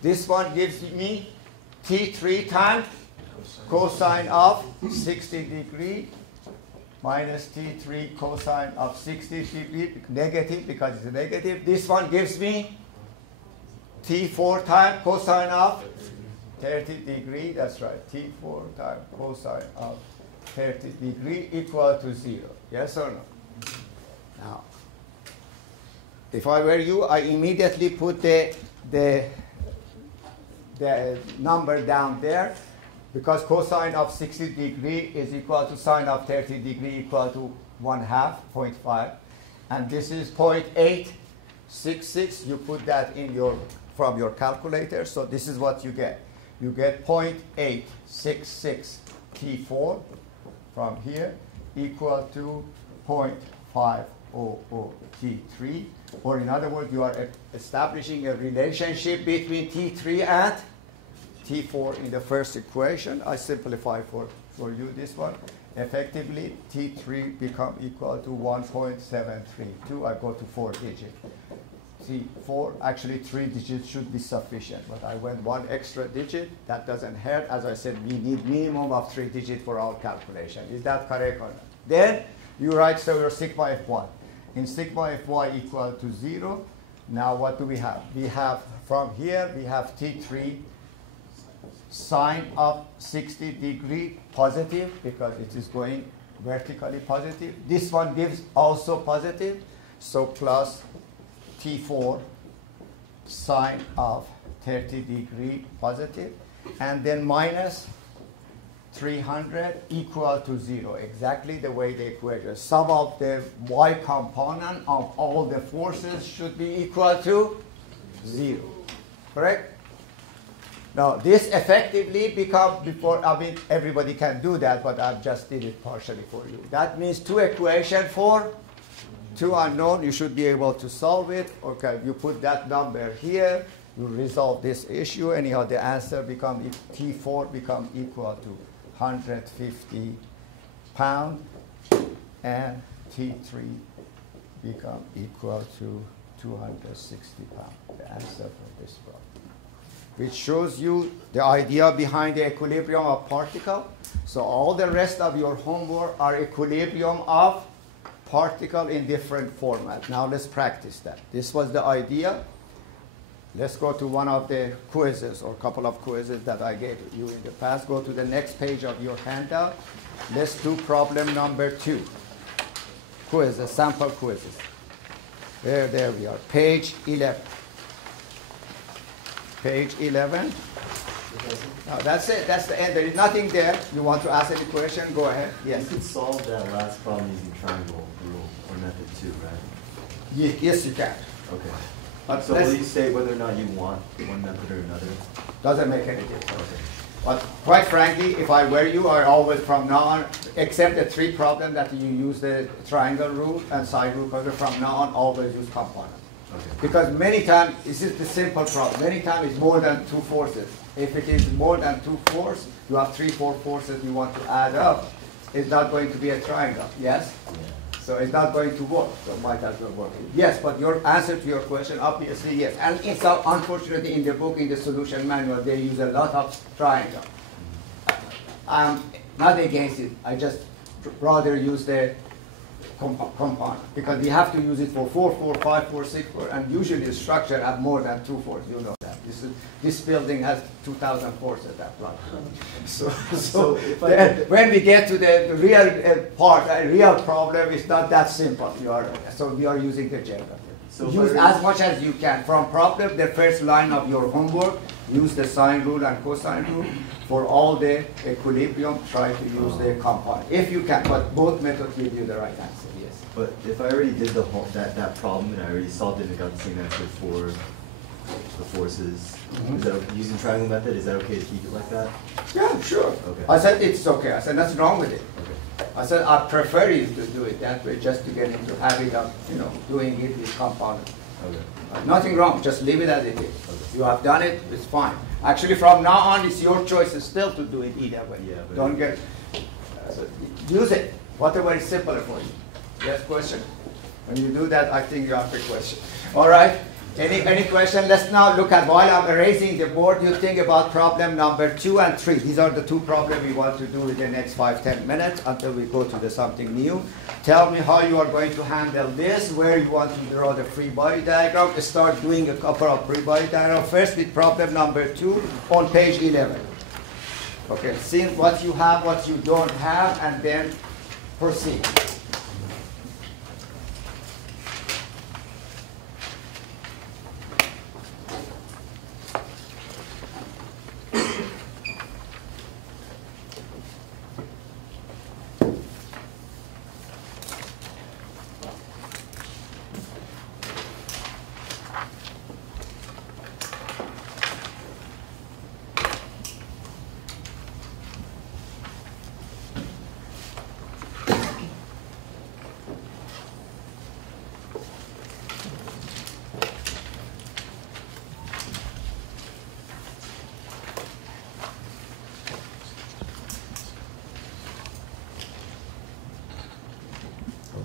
This one gives me T3 times cosine of 60 degree minus T3 cosine of 60 degree, negative because it's negative. This one gives me T4 times cosine of 30 degree. That's right. T4 times cosine of 30 degree equal to 0. Yes or no? Now, if I were you, I immediately put the number down there, because cosine of 60 degree is equal to sine of 30 degree equal to 1/2, 0.5. And this is 0.866. You put that in from your calculator. So this is what you get. You get 0.866 T4 from here equal to 0.500 T3. Or in other words, you are establishing a relationship between T3 and T4 in the first equation. I simplify for you this one. Effectively, T3 become equal to 1.732. I go to 4 digits. T4, actually 3 digits should be sufficient, but I went 1 extra digit. That doesn't hurt. As I said, we need minimum of 3 digits for our calculation. Is that correct or not? Then you write so your sigma f1. In sigma fy equal to 0, now what do we have? We have from here, we have T3 sine of 60 degree positive because it is going vertically positive. This one gives also positive, so plus T4 sine of 30 degree positive, and then minus 300 equal to 0, exactly the way the equation. Sum of the y component of all the forces should be equal to 0, correct? Now, this effectively becomes everybody can do that, but I've just did it partially for you. That means 2 equations for 2 unknown. You should be able to solve it. Okay, you put that number here, you resolve this issue. Anyhow, the answer becomes, T4 become equal to 150 pounds, and T3 become equal to 260 pounds. The answer for this problem, which shows you the idea behind the equilibrium of particle. So all the rest of your homework are equilibrium of particle in different format. Now let's practice that. This was the idea. Let's go to one of the quizzes or a couple of quizzes that I gave you in the past. Go to the next page of your handout. Let's do problem number 2. Quizzes, sample quizzes. There we are. Page 11. Page 11. No, that's it. That's the end. There is nothing there. You want to ask any question? Go ahead. Yes. You could solve that last problem using triangle rule or method too, right? Yes, you can. Okay. But So will you say whether or not you want one method or another? doesn't make any difference. Okay. But quite frankly, if I were you, I always from now on, except the 3 problems that you use the triangle rule and side rule, because from now on, always use component. Okay. Because many times, this is the simple problem, many times it's more than 2 forces. If it is more than 2 forces, you have 3, 4 forces you want to add up, it's not going to be a triangle, yes? Yeah. So it's not going to work, so might as well work. Yes, but your answer to your question, obviously, yes. And it's unfortunately in the book, in the solution manual, they use a lot of triangle. I'm not against it, I just rather use the compound, because we have to use it for 4, 4, 5, 4, 6, 4, and usually the structure have more than 2 forces, you know that. This building has 2,000 forces at that right. So when we get to the real part, a real problem, it's not that simple. So we are using the general. So use as much as you can. From problem, the first line of your homework, use the sine rule and cosine rule. For all the equilibrium, try to use the compound. If you can, but both methods give you the right answer, yes. But if I already did that problem and I already solved it and got the same answer for the forces, is that, using triangle method, is that okay to keep it like that? Yeah, sure. Okay. I said it's okay. I said nothing wrong with it. Okay. I said I prefer you to do it that way, just to get into habit of doing it with compound. Okay. Nothing wrong. Just leave it as it is. Okay. You have done it. It's fine. Actually, from now on, it's your choice still to do it either way. Yeah, but Don't get. Use it. Whatever is simpler for you. Yes, question. When you do that, I think you have a question. All right. Any question? Let's now look at, while I'm erasing the board, you think about problem number 2 and 3. These are the 2 problems we want to do in the next 5-10 minutes until we go to something new. Tell me how you are going to handle this, where you want to draw the free body diagram. Start doing a couple of free body diagrams. First with problem number 2 on page 11. Okay, see what you have, what you don't have, and then proceed.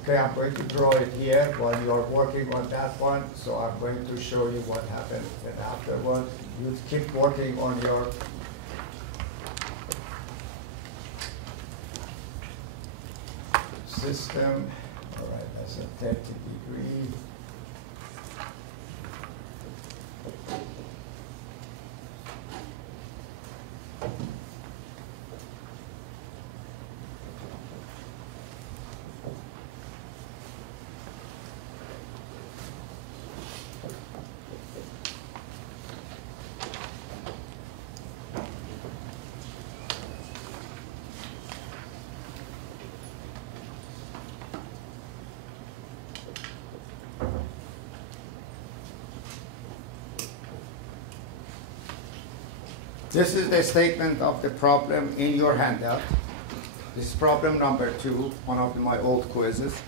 Okay, I'm going to draw it here while you are working on that one. So I'm going to show you what happened. And afterwards, you keep working on your system. All right, that's a 30-degree. This is the statement of the problem in your handout. This is problem number 2, one of my old quizzes.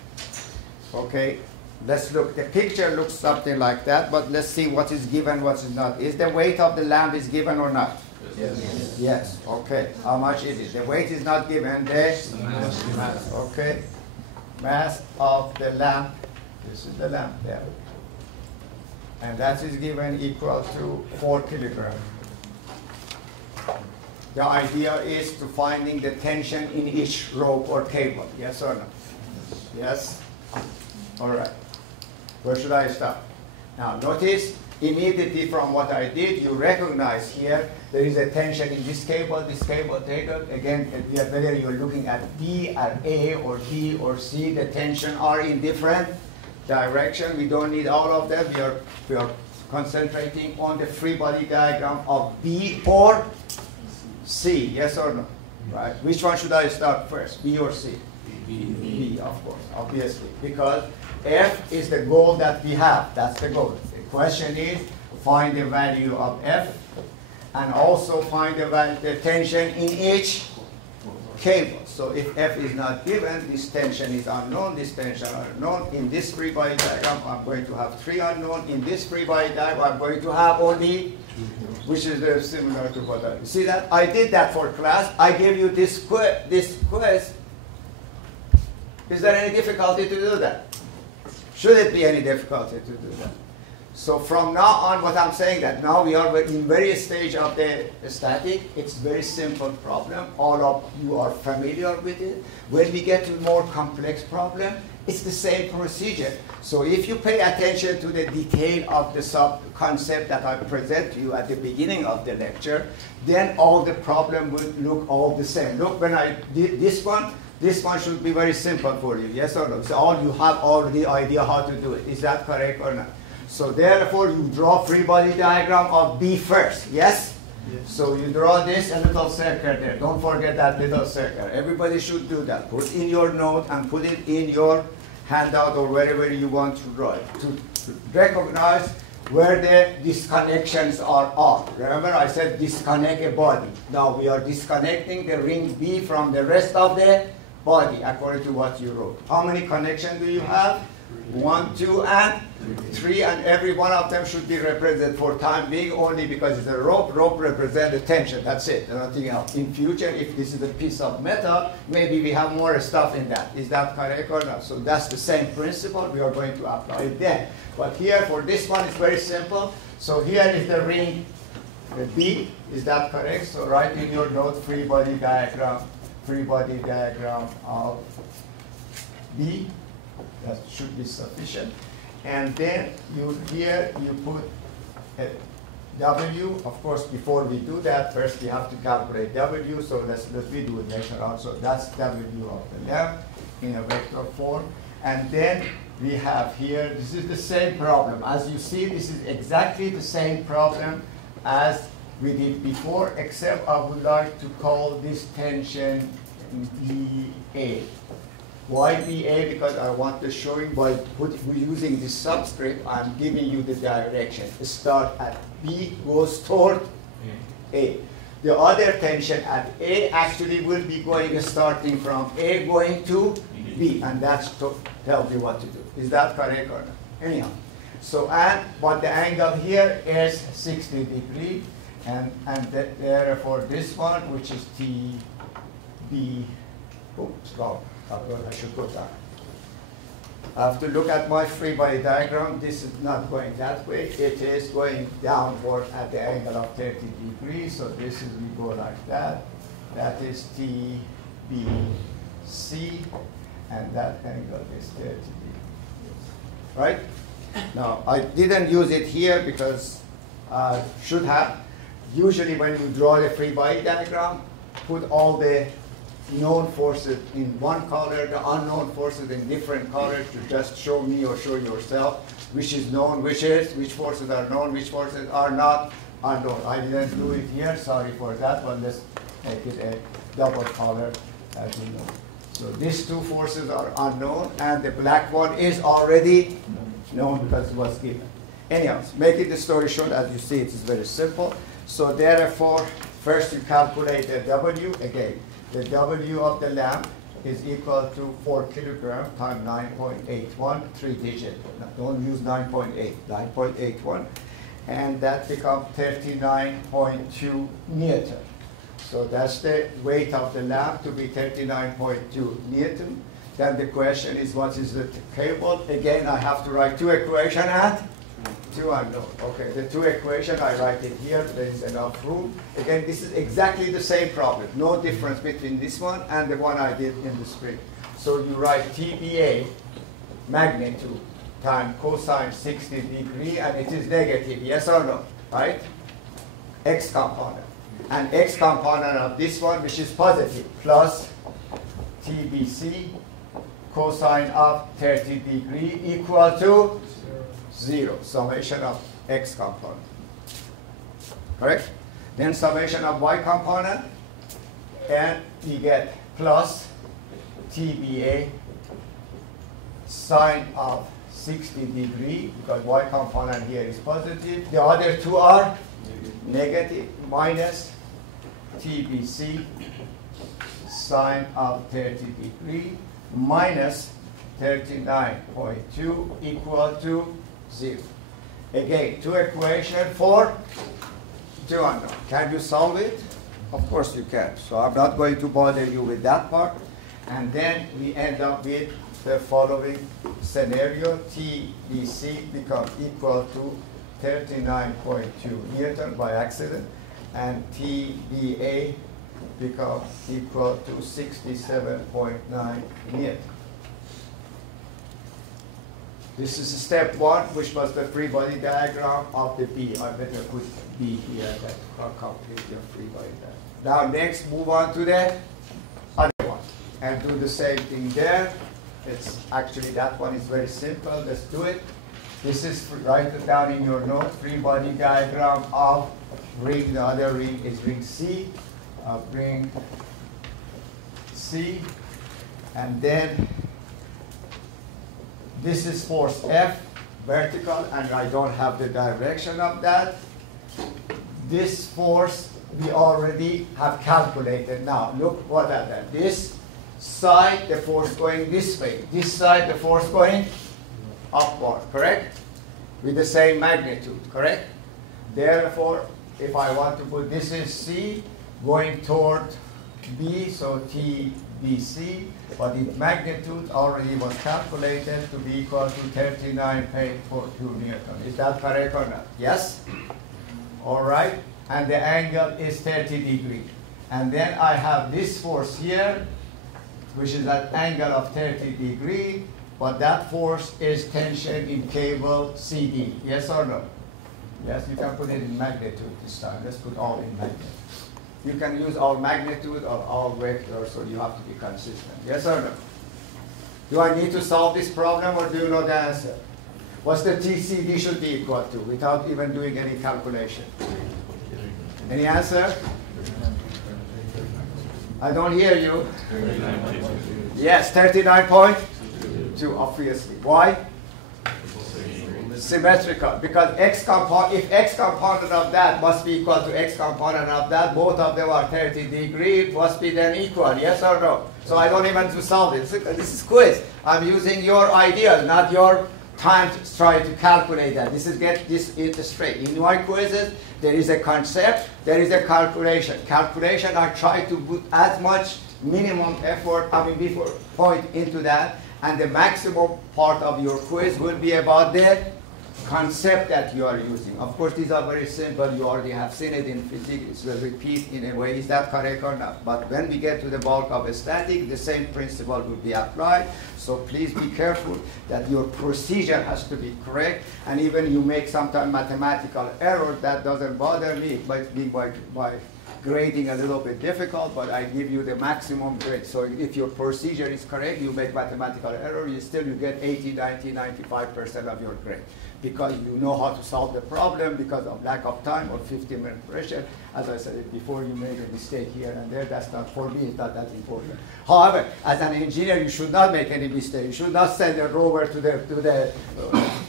Okay, let's look. The picture looks something like that, but let's see what is given, what is not. Is the weight of the lamp is given or not? Yes. Yes. Okay. How much is it? The weight is not given. The mass. Okay. Mass of the lamp. This is the lamp there. And that is given equal to 4 kilograms. The idea is to finding the tension in each rope or cable. Yes or no? Yes. All right. Where should I start? Now, notice immediately from what I did, you recognize here there is a tension in this cable, Again, whether you're looking at B or A or B or C, the tension are in different direction. We don't need all of them. We are concentrating on the free body diagram of B or C. Yes or no? Right. Which one should I start first? B or C? B, of course, obviously, because F is the goal that we have. That's the goal. The question is find the value of F and also find the tension in each cable. So if F is not given, this tension is unknown, this tension is unknown. In this free body diagram, I'm going to have 3 unknown. In this free body diagram, I'm going to have only, which is very similar to what I see that. I did that for class. I gave you this quiz. Is there any difficulty to do that? Should it be any difficulty to do that? So from now on, what I'm saying that now we are in various stage of the static. It's very simple problem. All of you are familiar with it. When we get to more complex problem, it's the same procedure. So if you pay attention to the detail of the sub-concept that I present to you at the beginning of the lecture, then all the problem will look all the same. Look, when I did this one should be very simple for you, yes or no? So you have already idea how to do it. Is that correct or not? So therefore, you draw free body diagram of B first, yes? Yes. So you draw this and little circle there. Don't forget that little circle. Everybody should do that. Put in your note and put it in your handout or wherever you want to draw it. To recognize where the disconnections are. Remember I said disconnect a body. Now we are disconnecting the ring B from the rest of the body according to what you wrote. How many connections do you have? 1, 2, and 3, and every one of them should be represented for time being only because it's a rope. Rope represents the tension. That's it, nothing else. In future, if this is a piece of metal, maybe we have more stuff in that. Is that correct or not? So that's the same principle. We are going to apply it then. But here, for this one, it's very simple. So here is the ring B. Is that correct? So write in your note free body diagram of B. That should be sufficient. And then you put a W. Of course, before we do that, first we have to calculate W. So let's we do it later on. So that's W of the left in a vector form. And then we have here, this is the same problem. As you see, this is exactly the same problem as we did before, except I would like to call this tension BA. Why BA? Because I want to show you by using this subscript, I'm giving you the direction. Start at B, goes toward A. The other tension at A actually will be starting from A going to B, and that's to tell you what to do. Is that correct or not? Anyhow, so but the angle here is 60 degrees, and therefore this one, which is TB, oops, wrong. I should put that. I have to look at my free body diagram. This is not going that way. It is going downward at the angle of 30 degrees. So this is, we go like that. That is TBC, and that angle is 30 degrees. Right? Now, I didn't use it here because I should have. Usually when you draw the free body diagram, put all the known forces in one color, the unknown forces in different colors to just show me or show yourself which is known, which forces are known, which forces are not unknown. I didn't do it here, sorry for that, but let's make it a double color as you know. So these two forces are unknown, and the black one is already known because it was given. Anyhow, making the story short, as you see, it is very simple. So therefore, first you calculate the W again. The W of the lamp is equal to 4 kilograms times 9.81, 3-digit. Don't use 9.8, 9.81. And that becomes 39.2 Newton. So that's the weight of the lamp to be 39.2 Newton. Then the question is, what is the cable? Again, I have to write two equations and two unknown. Okay, the two equations, I write it here. There is enough room. Again, this is exactly the same problem. No difference between this one and the one I did in the spring. So you write TBA magnitude times cosine 60 degree, and it is negative, yes or no, right? X component. And X component of this one, which is positive, plus TBC cosine of 30 degree equal to 0, summation of X component. Correct? Then summation of Y component, and we get plus TBA sine of 60 degree, because Y component here is positive. The other two are negative, minus TBC sine of 30 degree minus 39.2 equal to 0. Again, two equations for two unknown. Can you solve it? Of course you can. So I'm not going to bother you with that part. And then we end up with the following scenario. TBC becomes equal to 39.2 Newton by accident, and TBA becomes equal to 67.9 Newton. This is step one, which was the free body diagram of the B. I better put B here that will complete your free body diagram. Now next, move on to the other one and do the same thing there. It's actually, that one is very simple. Let's do it. This is, write it down in your note, free body diagram of ring. The other ring is ring C, ring C. And then this is force F, vertical, and I don't have the direction of that. This force we already have calculated. Now look what I did. This side, the force going this way. This side, the force going upward, correct? With the same magnitude, correct? Therefore, if I want to put, this is C going toward B, so TBC, but the magnitude already was calculated to be equal to 39.42 Newton. Is that correct or not? Yes? All right. And the angle is 30 degrees. And then I have this force here, which is an angle of 30 degrees, but that force is tension in cable CD. Yes or no? Yes, you can put it in magnitude this time. Let's put all in magnitude. You can use all magnitude or all vector, so you have to be consistent. Yes or no? Do I need to solve this problem, or do you know the answer? What's the TCD should be equal to without even doing any calculation? Any answer? I don't hear you. Yes, 39.2, obviously. Why? Symmetrical, because if X component of that must be equal to X component of that, both of them are 30 degrees, must be then equal, yes or no? So I don't even to solve this. This is quiz. I'm using your ideas, not your time to try to calculate that. This is get this straight. In my quizzes, there is a concept, there is a calculation. Calculation, I try to put as much minimum effort, before point into that, and the maximum part of your quiz will be about the concept that you are using. Of course, these are very simple. You already have seen it in physics. It will repeat in a way. Is that correct or not? But when we get to the bulk of a static, the same principle will be applied. So please be careful that your procedure has to be correct. And even you make sometimes mathematical error, that doesn't bother me. It might be by grading a little bit difficult, but I give you the maximum grade. So if your procedure is correct, you make mathematical error, you get 80, 90, 95% of your grade, because you know how to solve the problem because of lack of time or 15-minute pressure. As I said before, you made a mistake here and there. That's not, for me, it's not that important. However, as an engineer, you should not make any mistake. You should not send a rover to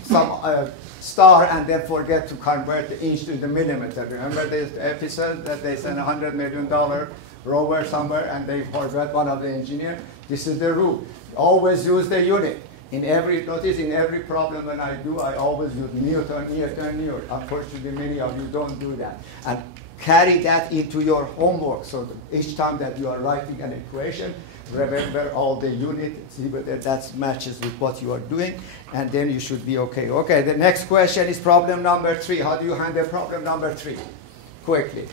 some star and then forget to convert the inch to the millimeter. Remember this episode that they sent $100 million rover somewhere and they forgot one of the engineers? This is the rule. Always use the unit. In every problem when I do, I always use Newton. Unfortunately, many of you don't do that. And carry that into your homework. So each time that you are writing an equation, remember all the units, see whether that matches with what you are doing, and then you should be okay. Okay, the next question is problem number 3. How do you handle problem number 3? Quickly.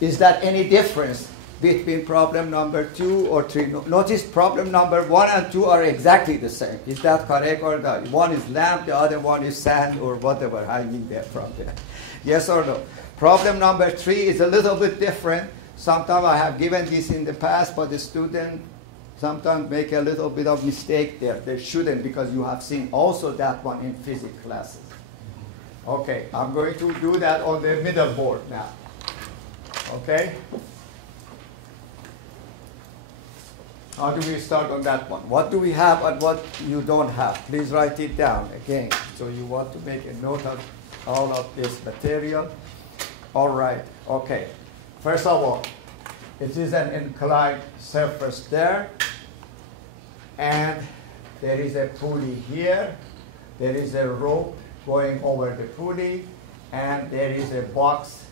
Is that any difference? between problem number 2 or 3. Notice problem number 1 and 2 are exactly the same. Is that correct or not? One is lamp, the other one is sand or whatever hanging there from there. Yes or no? Problem number 3 is a little bit different. Sometimes I have given this in the past, but the student sometimes make a little bit of mistake there. They shouldn't, because you have seen also that one in physics classes. Okay, I'm going to do that on the middle board now. Okay? How do we start on that one? What do we have and what you don't have? Please write it down again. So you want to make a note of all of this material. All right, okay. First of all, it is an inclined surface there. And there is a pulley here. There is a rope going over the pulley. And there is a box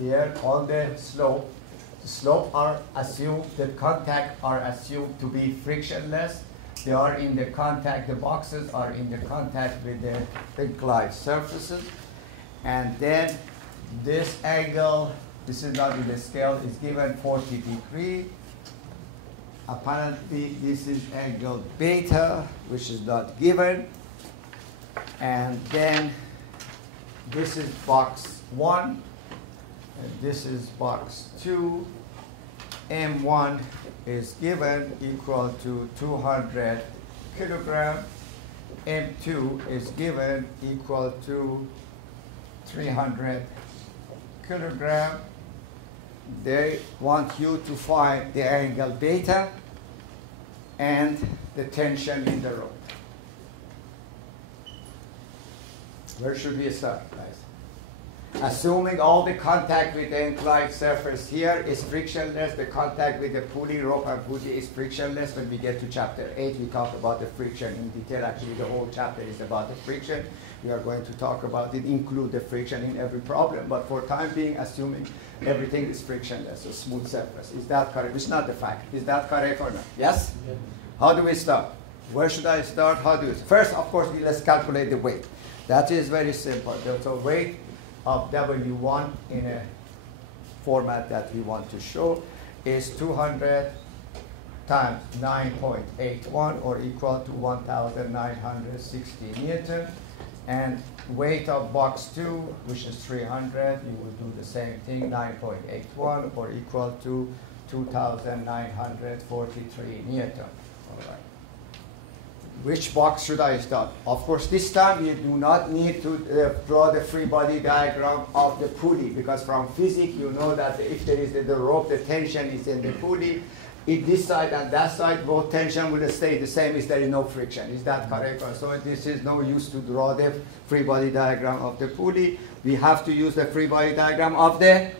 here on the slope. The slope are assumed, the contact are assumed to be frictionless. They are in the contact, the boxes are in the contact with the inclined surfaces. And then this angle, this is not in the scale, is given 40 degrees. Apparently this is angle beta, which is not given. And then this is box 1. And this is box 2. M1 is given equal to 200 kilogram. M2 is given equal to 300 kilogram. They want you to find the angle beta and the tension in the rope. Where should we start, guys? Assuming all the contact with the inclined surface here is frictionless, the contact with the pulley, rope, and pulley is frictionless. When we get to chapter 8, we talk about the friction in detail. Actually, the whole chapter is about the friction. We are going to talk about it, include the friction in every problem. But for time being, assuming everything is frictionless, a smooth surface. Is that correct? It's not the fact. Is that correct or not? Yes? Yeah. How do we start? Where should I start? How do we? First, of course, let's calculate the weight. That is very simple. So weight of W1 in a format that we want to show is 200 times 9.81, or equal to 1,960 Newton. And weight of box 2, which is 300, you will do the same thing, 9.81, or equal to 2,943 Newton. All right. Which box should I start? Of course, this time you do not need to draw the free body diagram of the pulley, because from physics you know that if there is the rope, the tension is in the pulley. If this side and that side, both tension will stay the same if there is no friction. Is that correct? So this is no use to draw the free body diagram of the pulley. We have to use the free body diagram of the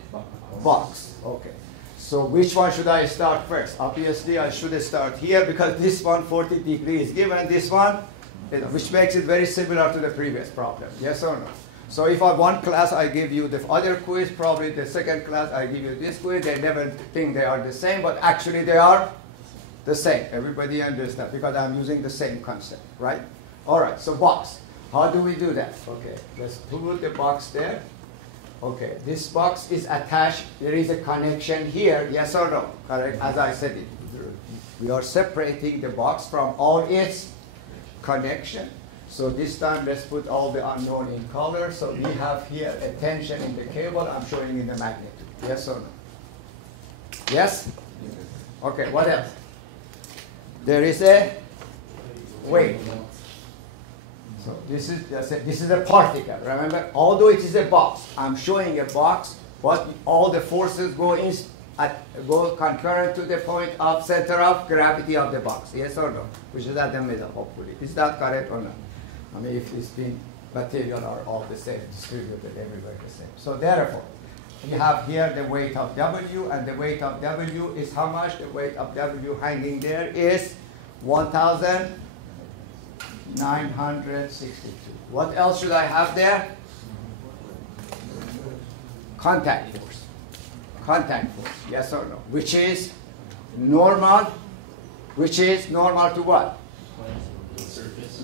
box. Okay. So which one should I start first? Obviously, I should start here, because this one 40 degrees is given, this one, which makes it very similar to the previous problem. Yes or no? So if on one class I give you the other quiz, probably the second class I give you this quiz, they never think they are the same, but actually they are the same. Everybody understands, because I'm using the same concept, right? All right, so box. How do we do that? Okay, let's put the box there. Okay, this box is attached. There is a connection here, yes or no? Correct, as I said it. We are separating the box from all its connection. So this time, let's put all the unknown in color. So we have here a tension in the cable. I'm showing in the magnitude. Yes or no? Yes? Okay, what else? There is a weight. So this is a particle. Remember, although it is a box, I'm showing a box, but all the forces go concurrent to the point of center of gravity of the box. Yes or no? Which is at the middle, hopefully. Is that correct or not? I mean, if it's been material are all the same, distributed everywhere the same. So therefore, we have here the weight of W, and the weight of W is how much? The weight of W hanging there is 1,962. What else should I have there? Contact force. Contact force, yes or no? Which is normal. Which is normal to what?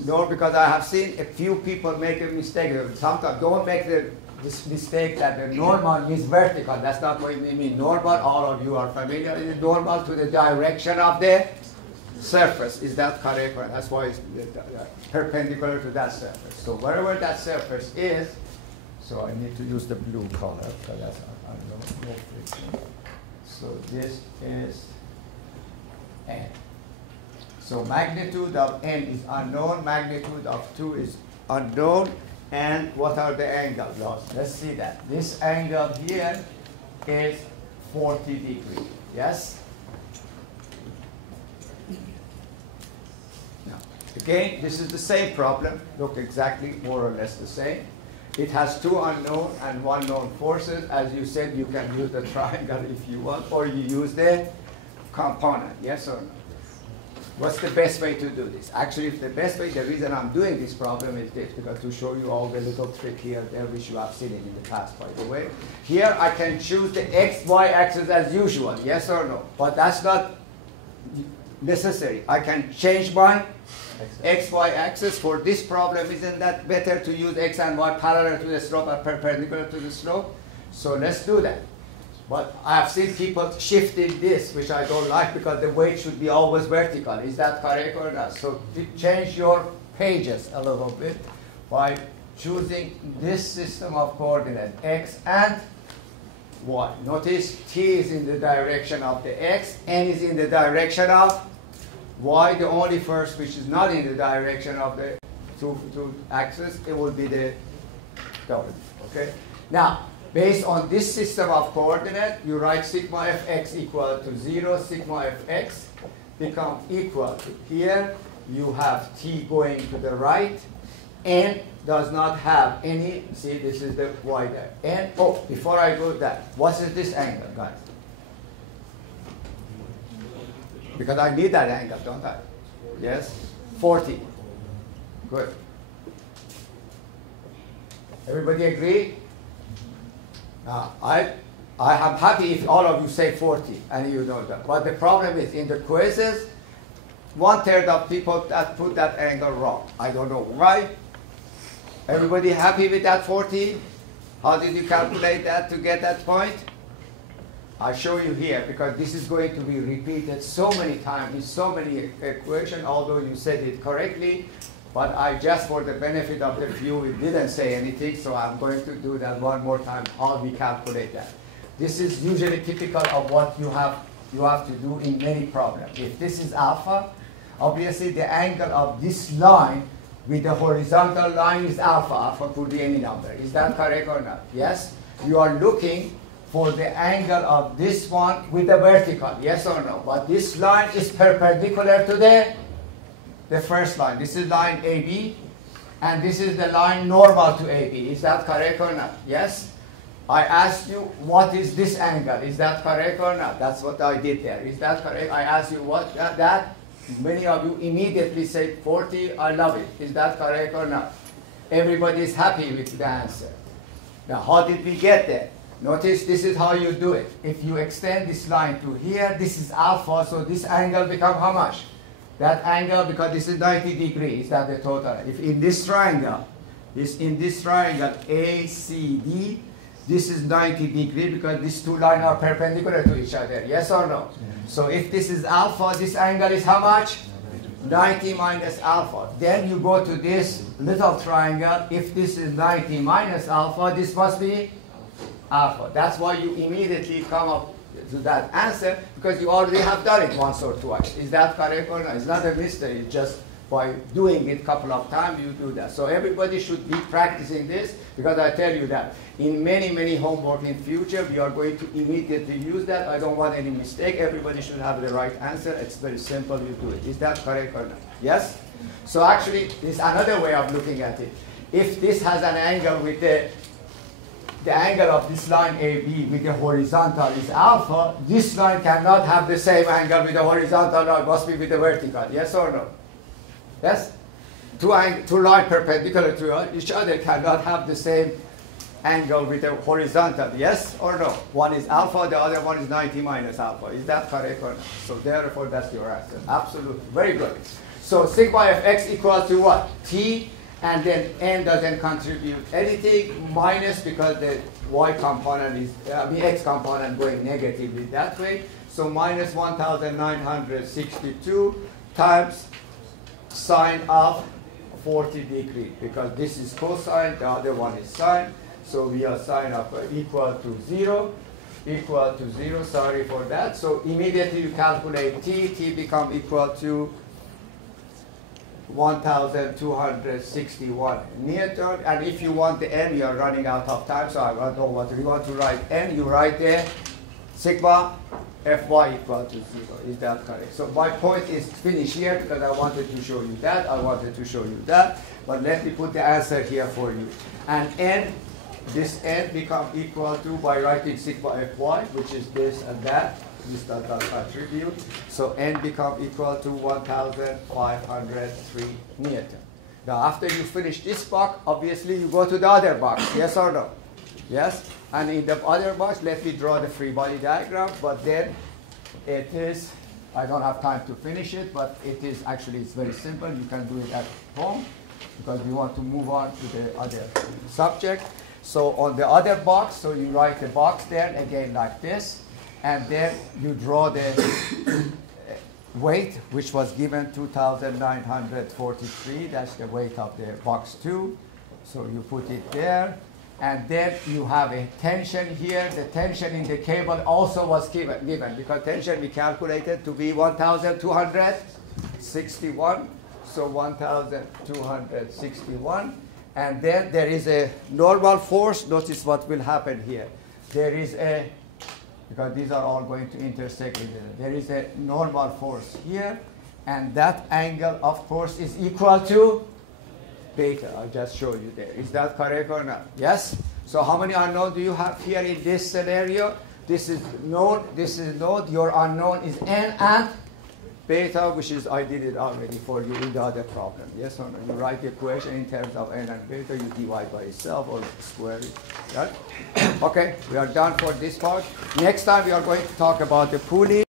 No, because I have seen a few people make a mistake. Sometimes don't make the this mistake that the normal means vertical. That's not what we mean. Normal, all of you are familiar. It is normal to the direction of the surface. Is that correct? That's why it's perpendicular to that surface. So wherever that surface is, so I need to use the blue color because that's no friction. So this is n. So magnitude of n is unknown, magnitude of 2 is unknown, and what are the angles? Let's see that. This angle here is 40 degrees. Yes? Now, again, this is the same problem. Look exactly more or less the same. It has 2 unknown and 1 known forces. As you said, you can use the triangle if you want, or you use the component. Yes or no? What's the best way to do this? Actually, the best way, the reason I'm doing this problem is this, because to show you all the little trick here, there which you have seen it in the past, by the way. Here, I can choose the x, y axis as usual, yes or no? But that's not necessary. I can change my x, y axis. For this problem, isn't that better to use x and y parallel to the slope or perpendicular to the slope? So let's do that. But I have seen people shifting this, which I don't like, because the weight should be always vertical. Is that correct or not? So change your pages a little bit by choosing this system of coordinates, x and y. Notice t is in the direction of the x, n is in the direction of y. The only force which is not in the direction of the two axes, it will be the w. Okay? Now, based on this system of coordinates, you write sigma fx equal to 0, sigma fx become equal to here. You have t going to the right, n does not have any, see this is the y there. And, oh, before I go that, what is this angle, guys? Because I need that angle, don't I? Yes? 40. Good. Everybody agree? I am happy if all of you say 40 and you know that. But the problem is in the quizzes, 1/3 of people that put that angle wrong. I don't know why. Everybody happy with that 40? How did you calculate that to get that point? I'll show you here because this is going to be repeated so many times in so many equations, although you said it correctly. But I just, for the benefit of the few, we didn't say anything, so I'm going to do that one more time, how we calculate that. This is usually typical of what you have to do in many problems. If this is alpha, obviously the angle of this line with the horizontal line is alpha. Alpha could be any number. Is that correct or not? Yes? You are looking for the angle of this one with the vertical, yes or no? But this line is perpendicular to the first line. This is line AB, and this is the line normal to AB. Is that correct or not? Yes? I asked you, what is this angle? Is that correct or not? That's what I did there. Is that correct? I asked you what that. Many of you immediately said 40. I love it. Is that correct or not? Everybody is happy with the answer. Now, how did we get there? Notice this is how you do it. If you extend this line to here, this is alpha, so this angle becomes how much? That angle, because this is 90 degrees, that's the total. If in this triangle, ACD, this is 90 degrees because these two lines are perpendicular to each other. Yes or no? So if this is alpha, this angle is how much? 90 minus alpha. Then you go to this little triangle. If this is 90 minus alpha, this must be alpha. That's why you immediately come up to that answer, because you already have done it once or twice. Is that correct or not? It's not a mystery. It's just by doing it a couple of times, you do that. So everybody should be practicing this, because I tell you that in many, many homework in future, we are going to immediately use that. I don't want any mistake. Everybody should have the right answer. It's very simple. You do it. Is that correct or not? Yes? So actually, there's another way of looking at it. If this has an angle with the angle of this line AB with the horizontal is alpha, this line cannot have the same angle with the horizontal line. It must be with the vertical. Yes or no? Yes? Two lines perpendicular to each other cannot have the same angle with the horizontal. Yes or no? One is alpha, the other one is 90 minus alpha. Is that correct or not? So therefore, that's your answer. Absolutely. Very good. So sigma fx equals to what? T, And then n doesn't contribute anything, minus because the y component is, x component going negatively that way. So minus 1962 times sine of 40 degrees, because this is cosine, the other one is sine. So we are sine of equal to 0, sorry for that. So immediately you calculate t become equal to 1261 Newton. And if you want the n, you are running out of time, so I don't know what you want to write n, you write there sigma Fy equal to 0. Is that correct? So my point is finished here because I wanted to show you that, I wanted to show you that, but let me put the answer here for you. And n, this n become equal to, by writing sigma Fy, which is this and that, this does not contribute, so n become equal to 1503 Newton. Now after you finish this box, obviously you go to the other box, yes or no? Yes? And in the other box, let me draw the free body diagram, but then it is, I don't have time to finish it, but it is actually, it's very simple. You can do it at home because we want to move on to the other subject. So on the other box, so you write the box there again like this, and then you draw the weight, which was given 2,943. That's the weight of the box 2. So you put it there. And then you have a tension here. The tension in the cable also was given because tension we calculated to be 1,261. So 1,261. And then there is a normal force. Notice what will happen here. There is a, because these are all going to intersect with each other. There is a normal force here. And that angle, of course, is equal to beta. I'll just show you there. Is that correct or not? Yes? So how many unknown do you have here in this scenario? This is known, this is known. Your unknown is n and beta, which is, I did it already for you in the other problem. Yes or no? You write the equation in terms of n and beta, you divide by itself or square it. Right? Okay, we are done for this part. Next time we are going to talk about the pulley.